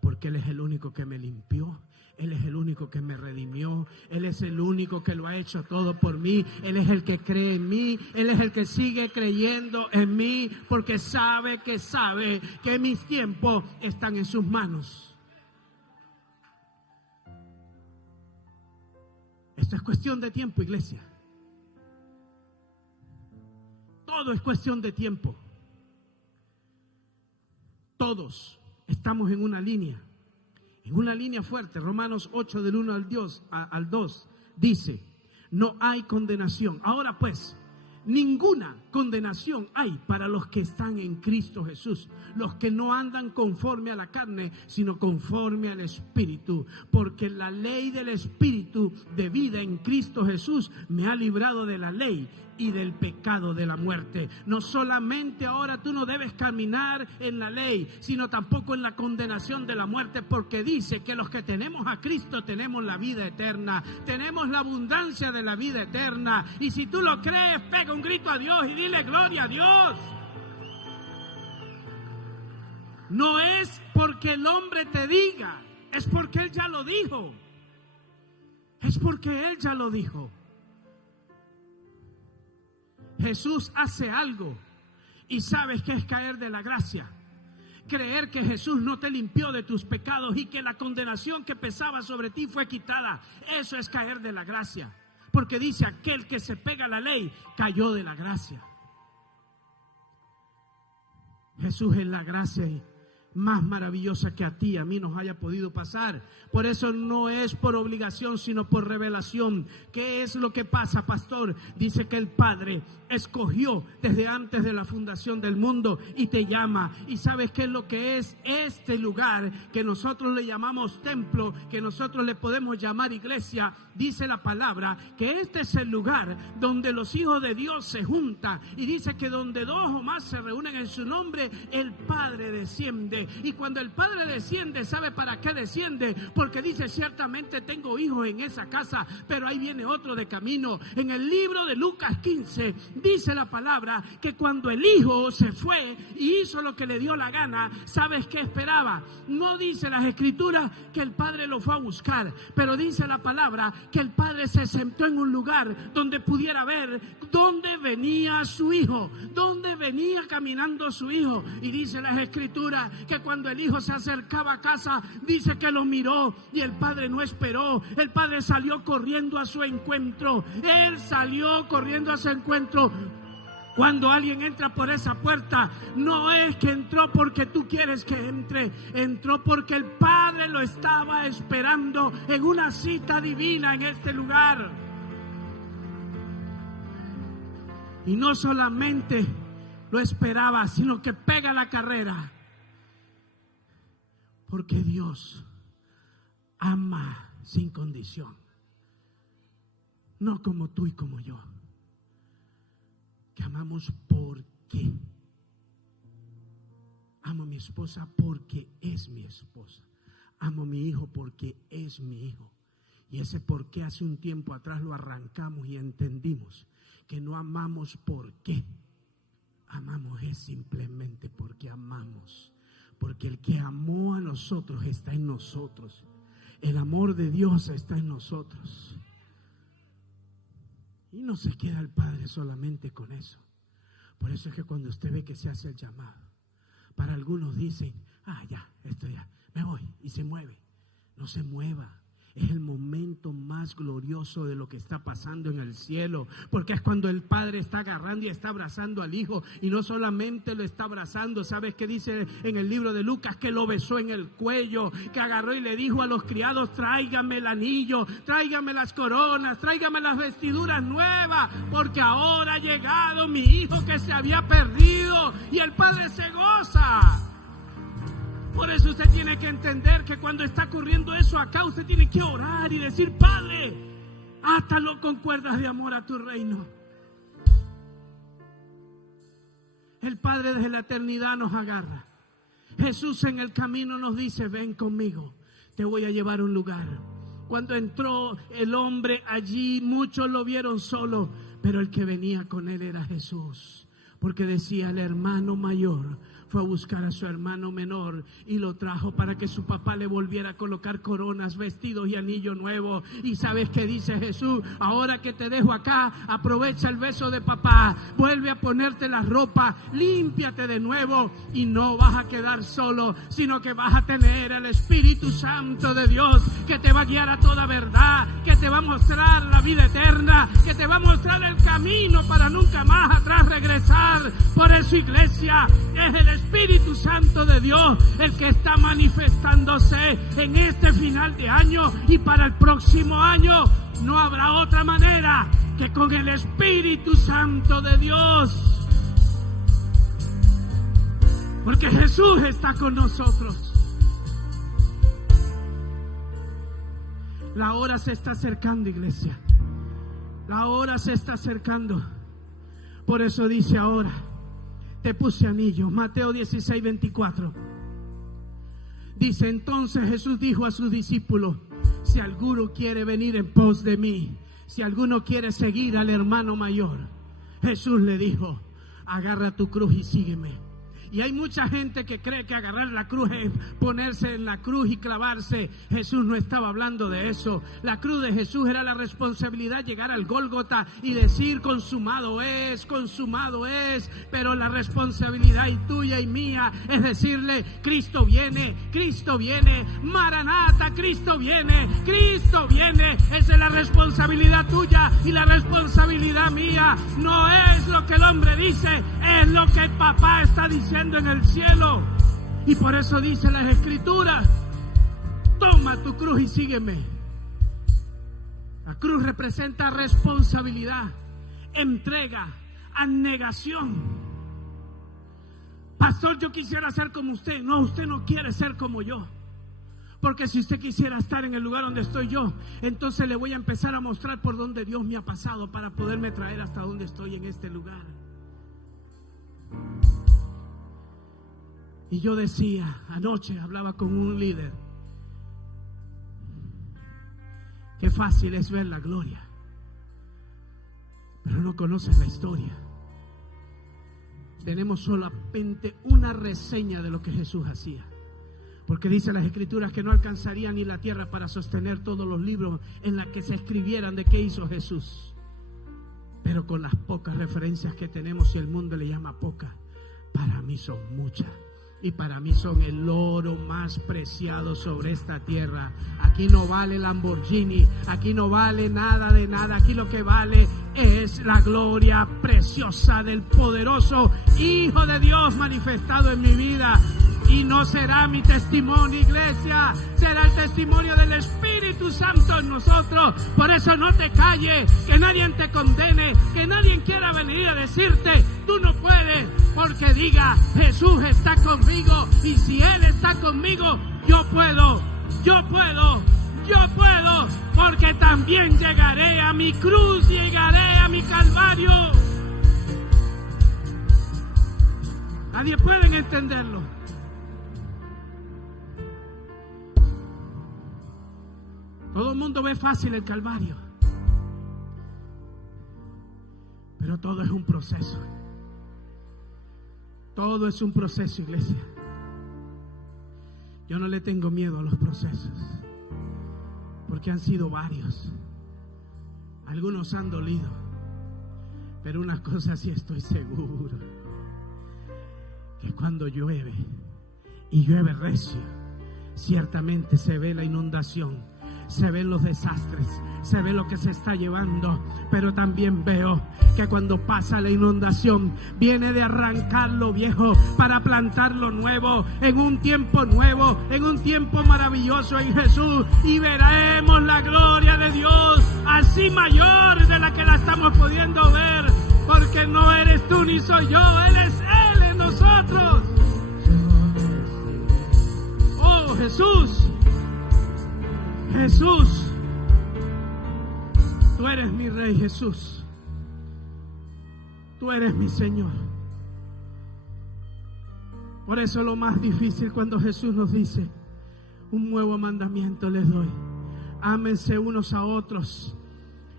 porque Él es el único que me limpió, Él es el único que me redimió, Él es el único que lo ha hecho todo por mí, Él es el que cree en mí, Él es el que sigue creyendo en mí, porque sabe que mis tiempos están en sus manos. Esto es cuestión de tiempo, iglesia. Todo es cuestión de tiempo. Todos estamos en una línea fuerte. Romanos 8 del 1 al 2 dice, no hay condenación. Ahora pues, ninguna condenación hay para los que están en Cristo Jesús, los que no andan conforme a la carne, sino conforme al Espíritu, porque la ley del Espíritu de vida en Cristo Jesús me ha librado de la ley y del pecado de la muerte. No solamente ahora tú no debes caminar en la ley, sino tampoco en la condenación de la muerte, porque dice que los que tenemos a Cristo tenemos la vida eterna, tenemos la abundancia de la vida eterna. Y si tú lo crees, pega un grito a Dios y dile gloria a Dios. No es porque el hombre te diga, es porque Él ya lo dijo. Es porque Él ya lo dijo. Jesús hace algo y sabes que es caer de la gracia. Creer que Jesús no te limpió de tus pecados y que la condenación que pesaba sobre ti fue quitada. Eso es caer de la gracia. Porque dice, aquel que se pega a la ley cayó de la gracia. Jesús es la gracia más maravillosa que a ti, a mí nos haya podido pasar. Por eso no es por obligación, sino por revelación. ¿Qué es lo que pasa, pastor? Dice que el Padre escogió desde antes de la fundación del mundo y te llama. ¿Y sabes qué es lo que es este lugar que nosotros le llamamos templo, que nosotros le podemos llamar iglesia? Dice la palabra que este es el lugar donde los hijos de Dios se juntan, y dice que donde dos o más se reúnen en su nombre, el Padre desciende. Y cuando el Padre desciende, ¿sabe para qué desciende? Porque dice, ciertamente tengo hijos en esa casa, pero ahí viene otro de camino. En el libro de Lucas 15 dice la palabra que cuando el hijo se fue y hizo lo que le dio la gana, ¿sabes qué esperaba? No dice las escrituras que el Padre lo fue a buscar, pero dice la palabra que el Padre se sentó en un lugar donde pudiera ver dónde venía su hijo, dónde venía caminando su hijo. Y dice las escrituras que cuando el hijo se acercaba a casa, dice que lo miró y el Padre no esperó. El Padre salió corriendo a su encuentro. Él salió corriendo a su encuentro. Cuando alguien entra por esa puerta, no es que entró porque tú quieres que entre, entró porque el Padre lo estaba esperando en una cita divina en este lugar. Y no solamente lo esperaba, sino que pega la carrera, porque Dios ama sin condición, no como tú y como yo, que amamos porque amo a mi esposa porque es mi esposa, amo a mi hijo porque es mi hijo. Y ese por qué hace un tiempo atrás lo arrancamos y entendimos que no amamos porque amamos, es simplemente porque amamos. Porque el que amó a nosotros está en nosotros. El amor de Dios está en nosotros. Y no se queda el Padre solamente con eso. Por eso es que cuando usted ve que se hace el llamado, para algunos dicen, ya, me voy, y se mueve. No se mueva. Es el momento más glorioso de lo que está pasando en el cielo, porque es cuando el Padre está agarrando y está abrazando al Hijo, y no solamente lo está abrazando. ¿Sabes qué dice en el libro de Lucas? Que lo besó en el cuello, que agarró y le dijo a los criados: tráigame el anillo, tráigame las coronas, tráigame las vestiduras nuevas, porque ahora ha llegado mi Hijo que se había perdido, y el Padre se goza. Por eso usted tiene que entender que cuando está ocurriendo eso acá, usted tiene que orar y decir: Padre, átalo con cuerdas de amor a tu reino. El Padre desde la eternidad nos agarra. Jesús en el camino nos dice: ven conmigo, te voy a llevar a un lugar. Cuando entró el hombre allí, muchos lo vieron solo, pero el que venía con él era Jesús, porque decía: el hermano mayor fue a buscar a su hermano menor y lo trajo para que su papá le volviera a colocar coronas, vestidos y anillo nuevo. ¿Y sabes qué dice Jesús? Ahora que te dejo acá, aprovecha el beso de papá, vuelve a ponerte la ropa, límpiate de nuevo, y no vas a quedar solo, sino que vas a tener el Espíritu Santo de Dios, que te va a guiar a toda verdad, que te va a mostrar la vida eterna, que te va a mostrar el camino para nunca más atrás regresar. Por eso, iglesia, es el Espíritu Santo de Dios el que está manifestándose en este final de año, y para el próximo año no habrá otra manera que con el Espíritu Santo de Dios, porque Jesús está con nosotros. La hora se está acercando, iglesia. La hora se está acercando. Por eso dice: ahora te puse anillo. Mateo 16:24. Dice: entonces Jesús dijo a sus discípulos: si alguno quiere venir en pos de mí, si alguno quiere seguir al hermano mayor, Jesús le dijo: agarra tu cruz y sígueme. Y hay mucha gente que cree que agarrar la cruz es ponerse en la cruz y clavarse. Jesús no estaba hablando de eso. La cruz de Jesús era la responsabilidad, llegar al Gólgota y decir: consumado es, consumado es. Pero la responsabilidad y tuya y mía es decirle: Cristo viene, Maranata, Cristo viene, Cristo viene. Esa es la responsabilidad tuya y la responsabilidad mía. No es lo que el hombre dice, es lo que el papá está diciendo en el cielo. Y por eso dice las Escrituras: toma tu cruz y sígueme. La cruz representa responsabilidad, entrega, abnegación. Pastor, yo quisiera ser como usted. No, usted no quiere ser como yo, porque si usted quisiera estar en el lugar donde estoy yo, entonces le voy a empezar a mostrar por donde Dios me ha pasado para poderme traer hasta donde estoy en este lugar. Y yo decía, anoche hablaba con un líder: qué fácil es ver la gloria, pero no conocen la historia. Tenemos solamente una reseña de lo que Jesús hacía, porque dice las Escrituras que no alcanzaría ni la tierra para sostener todos los libros en los que se escribieran de qué hizo Jesús. Pero con las pocas referencias que tenemos, y el mundo le llama poca, para mí son muchas. Y para mí son el oro más preciado sobre esta tierra. Aquí no vale Lamborghini, aquí no vale nada de nada. Aquí lo que vale es la gloria preciosa del poderoso Hijo de Dios manifestado en mi vida. Y no será mi testimonio, iglesia, será el testimonio del Espíritu Santo en nosotros. Por eso no te calles, que nadie te condene, que nadie quiera venir a decirte: tú no puedes, porque diga: Jesús está conmigo, y si Él está conmigo, yo puedo, porque también llegaré a mi cruz, llegaré a mi Calvario. Nadie puede entenderlo. Todo el mundo ve fácil el Calvario, pero todo es un proceso. Todo es un proceso, iglesia. Yo no le tengo miedo a los procesos, porque han sido varios. Algunos han dolido, Pero una cosa sí estoy seguro, que cuando llueve, y llueve recio, ciertamente se ve la inundación, se ven los desastres, se ve lo que se está llevando, pero también veo que cuando pasa la inundación, viene de arrancar lo viejo para plantar lo nuevo, en un tiempo nuevo, en un tiempo maravilloso en Jesús, y veremos la gloria de Dios, así mayor de la que la estamos pudiendo ver, porque no eres tú ni soy yo, Él es Él en nosotros. Oh, Jesús, Jesús, tú eres mi Rey, Jesús. Tú eres mi Señor. Por eso lo más difícil cuando Jesús nos dice, un nuevo mandamiento les doy: ámense unos a otros.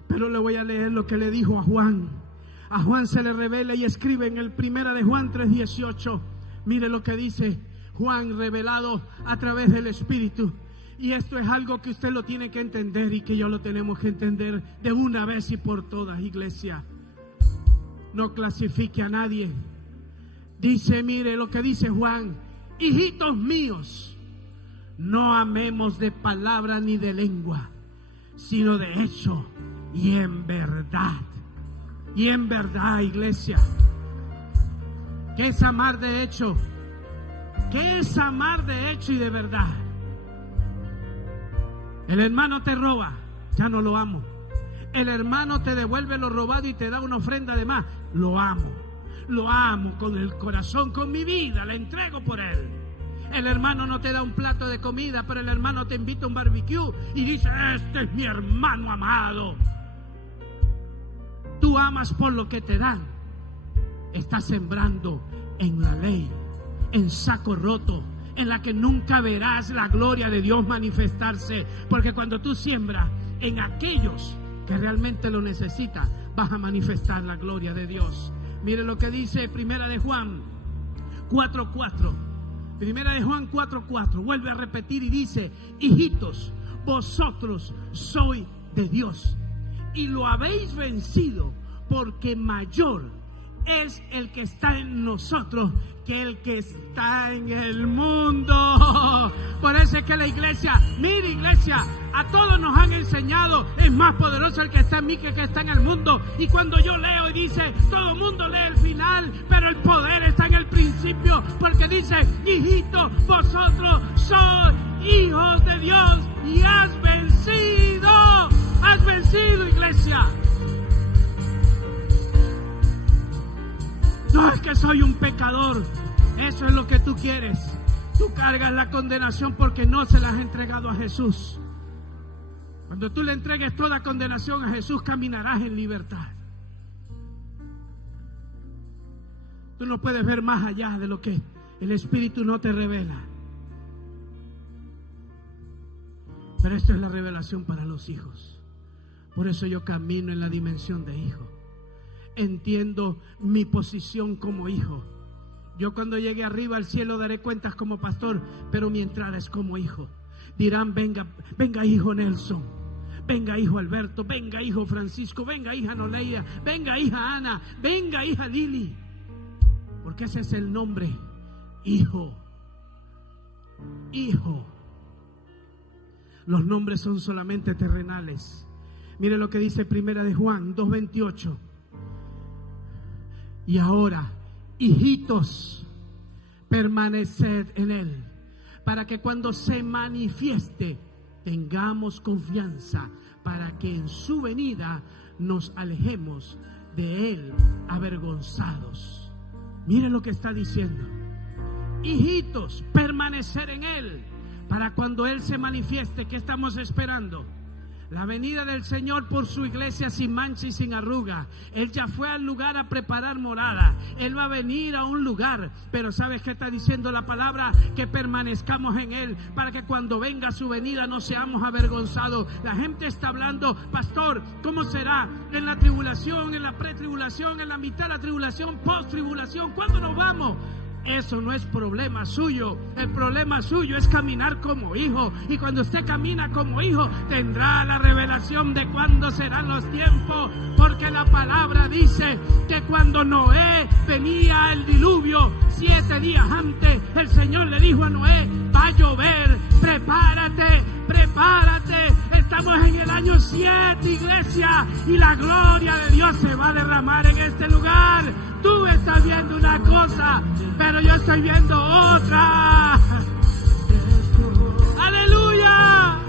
Pero le voy a leer lo que le dijo a Juan. A Juan se le revela y escribe en el 1 de Juan 3:18. Mire lo que dice Juan, revelado a través del Espíritu. Y esto es algo que usted lo tiene que entender y que yo lo tenemos que entender de una vez y por todas, iglesia. No clasifique a nadie. Dice, mire lo que dice Juan: hijitos míos, no amemos de palabra ni de lengua, sino de hecho y en verdad. Y en verdad, iglesia. ¿Qué es amar de hecho? ¿Qué es amar de hecho y de verdad? El hermano te roba, ya no lo amo. El hermano te devuelve lo robado y te da una ofrenda de más, lo amo. Lo amo con el corazón, con mi vida, la entrego por él. El hermano no te da un plato de comida, pero el hermano te invita a un barbecue y dice, este es mi hermano amado. Tú amas por lo que te dan. Estás sembrando en la ley, en saco roto, en la que nunca verás la gloria de Dios manifestarse, porque cuando tú siembras en aquellos que realmente lo necesitan, vas a manifestar la gloria de Dios. Mire lo que dice Primera de Juan 4:4. Primera de Juan 4:4. Vuelve a repetir y dice, hijitos, vosotros sois de Dios y lo habéis vencido, porque mayor es el que está en nosotros que el que está en el mundo. Por eso es que la iglesia, mire iglesia, a todos nos han enseñado, es más poderoso el que está en mí que el que está en el mundo. Y cuando yo leo y dice, todo el mundo lee el final, pero el poder está en el principio, porque dice, hijito, vosotros sois hijos de Dios y has vencido iglesia. No es que soy un pecador, eso es lo que tú quieres. Tú cargas la condenación porque no se la has entregado a Jesús. Cuando tú le entregues toda condenación a Jesús, caminarás en libertad. Tú no puedes ver más allá de lo que el Espíritu no te revela. Pero esto es la revelación para los hijos. Por eso yo camino en la dimensión de hijo. Entiendo mi posición como hijo. Yo cuando llegue arriba al cielo daré cuentas como pastor, pero mi entrada es como hijo. Dirán, venga hijo Nelson, venga hijo Alberto, venga hijo Francisco, venga hija Noleia, venga hija Ana, venga hija Lili. Porque ese es el nombre, hijo. Hijo. Los nombres son solamente terrenales. Mire lo que dice Primera de Juan 2:28. Y ahora, hijitos, permaneced en él, para que cuando se manifieste tengamos confianza, para que en su venida nos alejemos de él avergonzados. Mire lo que está diciendo. Hijitos, permanecer en él, para cuando él se manifieste. ¿Qué estamos esperando? La venida del Señor por su iglesia sin mancha y sin arruga. Él ya fue al lugar a preparar morada. Él va a venir a un lugar. Pero ¿sabes qué está diciendo la palabra? Que permanezcamos en Él, para que cuando venga su venida no seamos avergonzados. La gente está hablando, pastor, ¿cómo será? En la tribulación, en la pretribulación, en la mitad de la tribulación, post-tribulación. ¿Cuándo nos vamos? Eso no es problema suyo. El problema suyo es caminar como hijo. Y cuando usted camina como hijo, tendrá la revelación de cuándo serán los tiempos. Porque la palabra dice que cuando Noé venía el diluvio, 7 días antes, el Señor le dijo a Noé: va a llover, prepárate, prepárate. Estamos en el año 7, iglesia, y la gloria de Dios se va a derramar en este lugar. Tú estás viendo una cosa, pero yo estoy viendo otra. ¡Aleluya!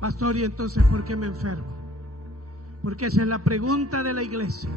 Pastor, ¿y entonces por qué me enfermo? Porque esa es la pregunta de la iglesia.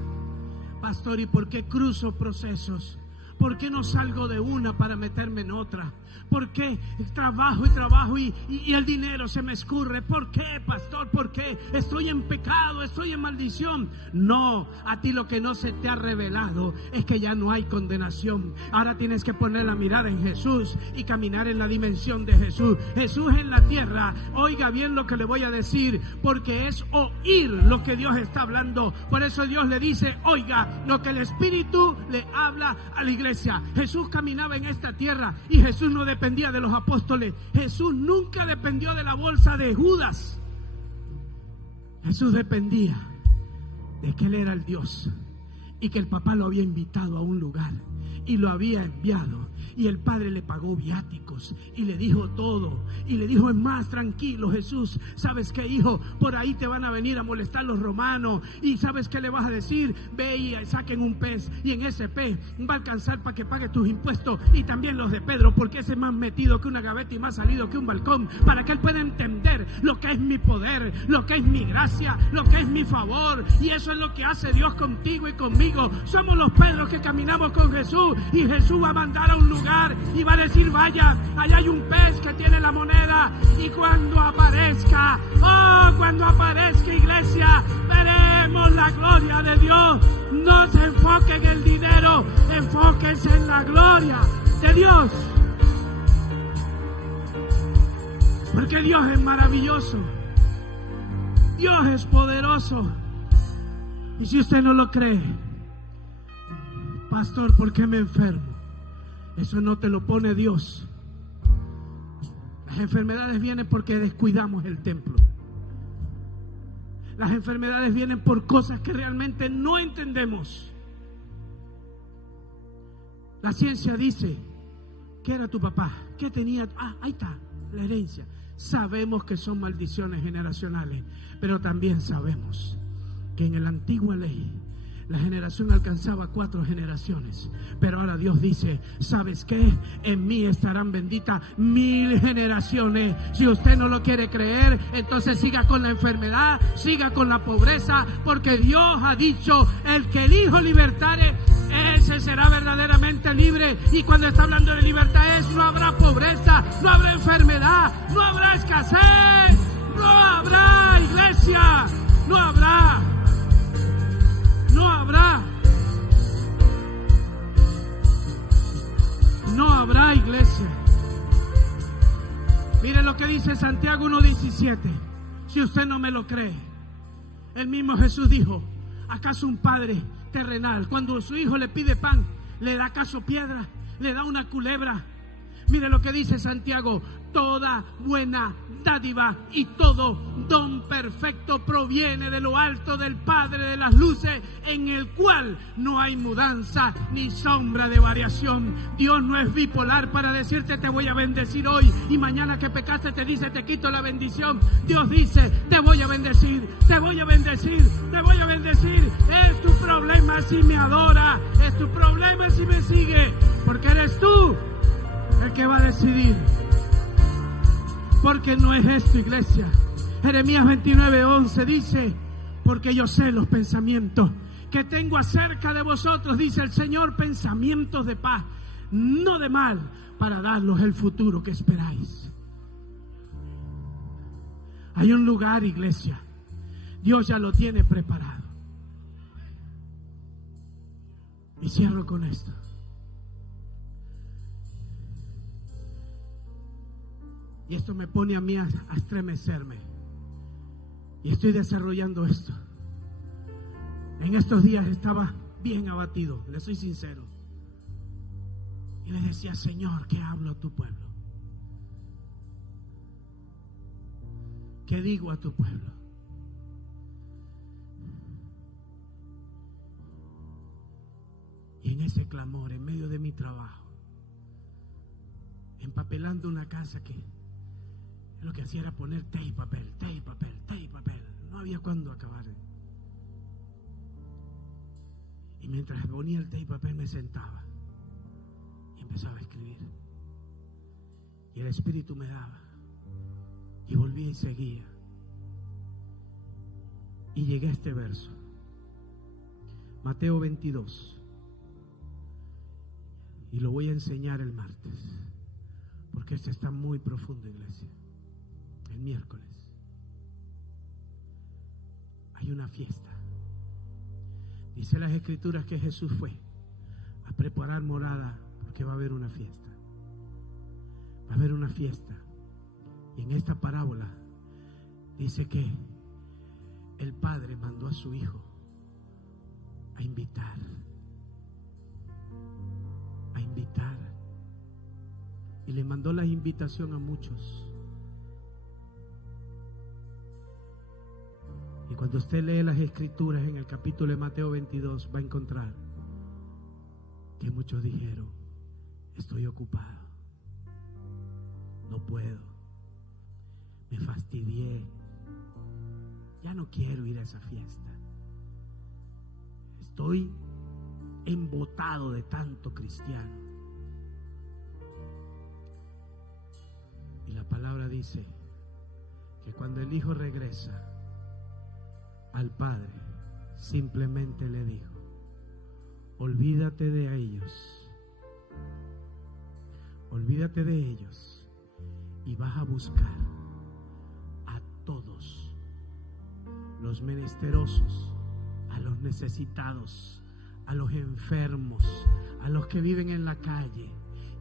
Pastor, ¿y por qué cruzo procesos? ¿Por qué no salgo de una para meterme en otra? ¿Por qué trabajo y trabajo y el dinero se me escurre? ¿Por qué, pastor? ¿Por qué? ¿Estoy en pecado? ¿Estoy en maldición? No, a ti lo que no se te ha revelado es que ya no hay condenación. Ahora tienes que poner la mirada en Jesús y caminar en la dimensión de Jesús. Jesús en la tierra, oiga bien lo que le voy a decir, porque es oír lo que Dios está hablando. Por eso Dios le dice: oiga lo que el Espíritu le habla a la iglesia. Jesús caminaba en esta tierra y Jesús no dependía de los apóstoles. Jesús nunca dependió de la bolsa de Judas. Jesús dependía de que Él era el Dios y que el papá lo había invitado a un lugar y lo había enviado, y el Padre le pagó viáticos y le dijo todo, y le dijo: es más, tranquilo Jesús, ¿sabes qué, hijo? Por ahí te van a venir a molestar los romanos, y ¿sabes qué le vas a decir? Ve y saquen un pez, y en ese pez va a alcanzar para que pague tus impuestos, y también los de Pedro, porque ese es más metido que una gaveta y más salido que un balcón, para que él pueda entender lo que es mi poder, lo que es mi gracia, lo que es mi favor. Y eso es lo que hace Dios contigo y conmigo. Somos los Pedros que caminamos con Jesús, y Jesús va a mandar a un lugar y va a decir: vaya, allá hay un pez que tiene la moneda, y cuando aparezca, iglesia, veremos la gloria de Dios. No se enfoque en el dinero, enfóquense en la gloria de Dios, porque Dios es maravilloso, Dios es poderoso. Y si usted no lo cree: pastor, ¿por qué me enfermo? Eso no te lo pone Dios. Las enfermedades vienen porque descuidamos el templo. Las enfermedades vienen por cosas que realmente no entendemos. La ciencia dice: ¿qué era tu papá? ¿Qué tenía? Ahí está, la herencia. Sabemos que son maldiciones generacionales, pero también sabemos que en la antigua ley la generación alcanzaba 4 generaciones, pero ahora Dios dice: ¿sabes qué? En mí estarán benditas 1000 generaciones. Si usted no lo quiere creer, entonces siga con la enfermedad, siga con la pobreza, porque Dios ha dicho: el que el Hijo libertare, ese será verdaderamente libre. Y cuando está hablando de libertad, no habrá pobreza, no habrá enfermedad, no habrá escasez, no habrá, iglesia, no habrá. No habrá, iglesia. Mire lo que dice Santiago 1:17. Si usted no me lo cree, el mismo Jesús dijo: ¿acaso un padre terrenal, cuando su hijo le pide pan, le da acaso piedra? ¿Le da una culebra? Mire lo que dice Santiago: toda buena dádiva y todo don perfecto proviene de lo alto del Padre de las luces, en el cual no hay mudanza ni sombra de variación. Dios no es bipolar para decirte: te voy a bendecir hoy, y mañana que pecaste te dice: te quito la bendición. Dios dice: te voy a bendecir, te voy a bendecir, te voy a bendecir. Es tu problema si me adora, es tu problema si me sigue, porque eres tú el que va a decidir. Porque no es esto, iglesia. Jeremías 29:11 dice: porque yo sé los pensamientos que tengo acerca de vosotros, dice el Señor, pensamientos de paz, no de mal, para daros el futuro que esperáis. Hay un lugar, iglesia, Dios ya lo tiene preparado. Y cierro con esto. Y esto me pone a mí a estremecerme. Y estoy desarrollando esto. En estos días estaba bien abatido, le soy sincero. Y le decía, Señor, ¿qué hablo a tu pueblo? ¿Qué digo a tu pueblo? Y en ese clamor, en medio de mi trabajo, empapelando una casa que lo que hacía era poner té y papel, té y papel, té y papel. No había cuándo acabar. Y mientras ponía el té y papel me sentaba y empezaba a escribir. Y el Espíritu me daba. Y volvía y seguía. Y llegué a este verso. Mateo 22. Y lo voy a enseñar el martes. Porque este está muy profundo, iglesia. El miércoles hay una fiesta. Dice las Escrituras que Jesús fue a preparar morada porque va a haber una fiesta. Va a haber una fiesta. Y en esta parábola dice que el Padre mandó a su Hijo a invitar. Y le mandó la invitación a muchos. Y cuando usted lee las Escrituras en el capítulo de Mateo 22, va a encontrar que muchos dijeron, estoy ocupado, no puedo, me fastidié, ya no quiero ir a esa fiesta, estoy embotado de tanto cristiano. Y la palabra dice que cuando el Hijo regresa al Padre, simplemente le dijo, olvídate de ellos y vas a buscar a todos los menesterosos, a los necesitados, a los enfermos, a los que viven en la calle.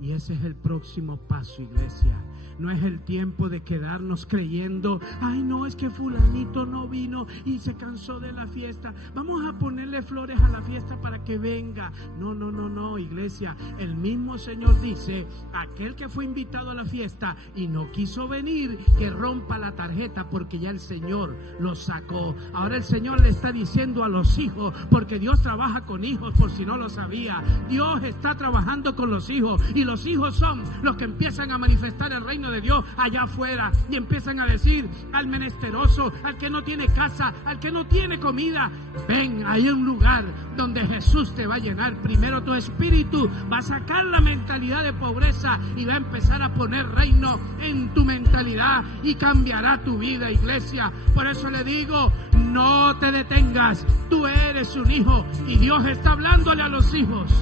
Y ese es el próximo paso, iglesia. No es el tiempo de quedarnos creyendo, ay no, es que fulanito no vino y se cansó de la fiesta, vamos a ponerle flores a la fiesta para que venga. No, iglesia. El mismo Señor dice, aquel que fue invitado a la fiesta y no quiso venir, que rompa la tarjeta, porque ya el Señor lo sacó. Ahora el Señor le está diciendo a los hijos, porque Dios trabaja con hijos, por si no lo sabía. Dios está trabajando con los hijos, y los hijos son los que empiezan a manifestar el reino de Dios allá afuera, y empiezan a decir al menesteroso, al que no tiene casa, al que no tiene comida, ven, hay un lugar donde Jesús te va a llenar. Primero tu espíritu va a sacar la mentalidad de pobreza y va a empezar a poner reino en tu mentalidad, y cambiará tu vida, iglesia. Por eso le digo, no te detengas, tú eres un hijo, y Dios está hablándole a los hijos.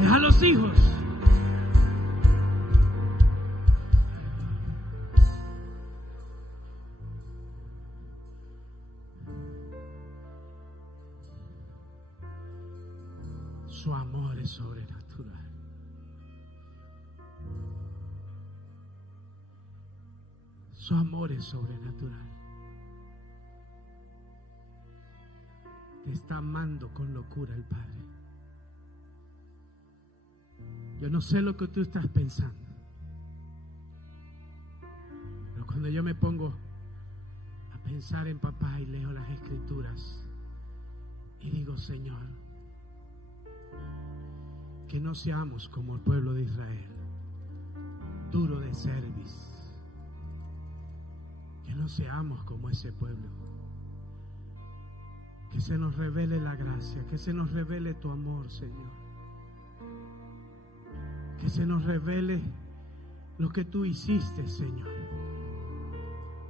Es a los hijos. Su amor es sobrenatural. Su amor es sobrenatural. Te está amando con locura el Padre. Yo no sé lo que tú estás pensando, pero cuando yo me pongo a pensar en papá y leo las Escrituras y digo, Señor, que no seamos como el pueblo de Israel, duro de cerviz, que no seamos como ese pueblo, que se nos revele la gracia, que se nos revele tu amor, Señor. Que se nos revele lo que tú hiciste, Señor,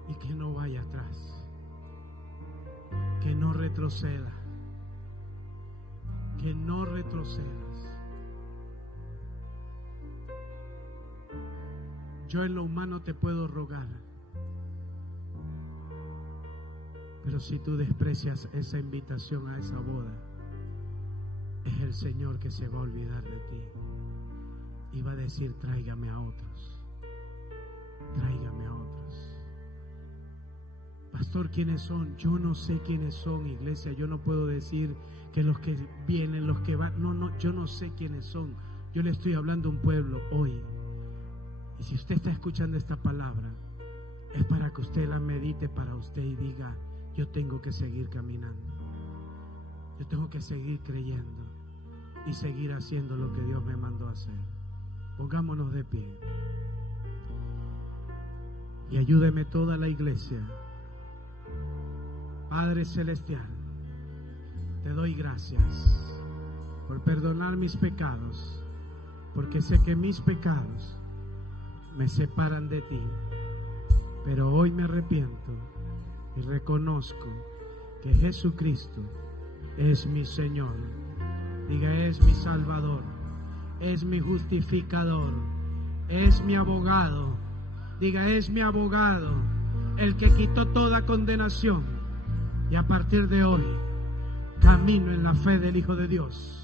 y que no vaya atrás, que no retroceda, que no retrocedas. Yo en lo humano te puedo rogar, pero si tú desprecias esa invitación a esa boda, es el Señor que se va a olvidar de ti y va a decir, tráigame a otros. tráigame a otros. Pastor, ¿quiénes son? Yo no sé quiénes son, iglesia. Yo no puedo decir que los que vienen, los que van. No, yo no sé quiénes son. Yo le estoy hablando a un pueblo hoy. Y si usted está escuchando esta palabra, es para que usted la medite para usted y diga: yo tengo que seguir caminando. Yo tengo que seguir creyendo y seguir haciendo lo que Dios me mandó a hacer. Pongámonos de pie. Y ayúdeme toda la iglesia. Padre Celestial, te doy gracias por perdonar mis pecados, porque sé que mis pecados me separan de ti. Pero hoy me arrepiento y reconozco que Jesucristo es mi Señor. Diga: es mi Salvador, es mi justificador, es mi abogado. Diga: es mi abogado, el que quitó toda condenación. Y a partir de hoy camino en la fe del Hijo de Dios.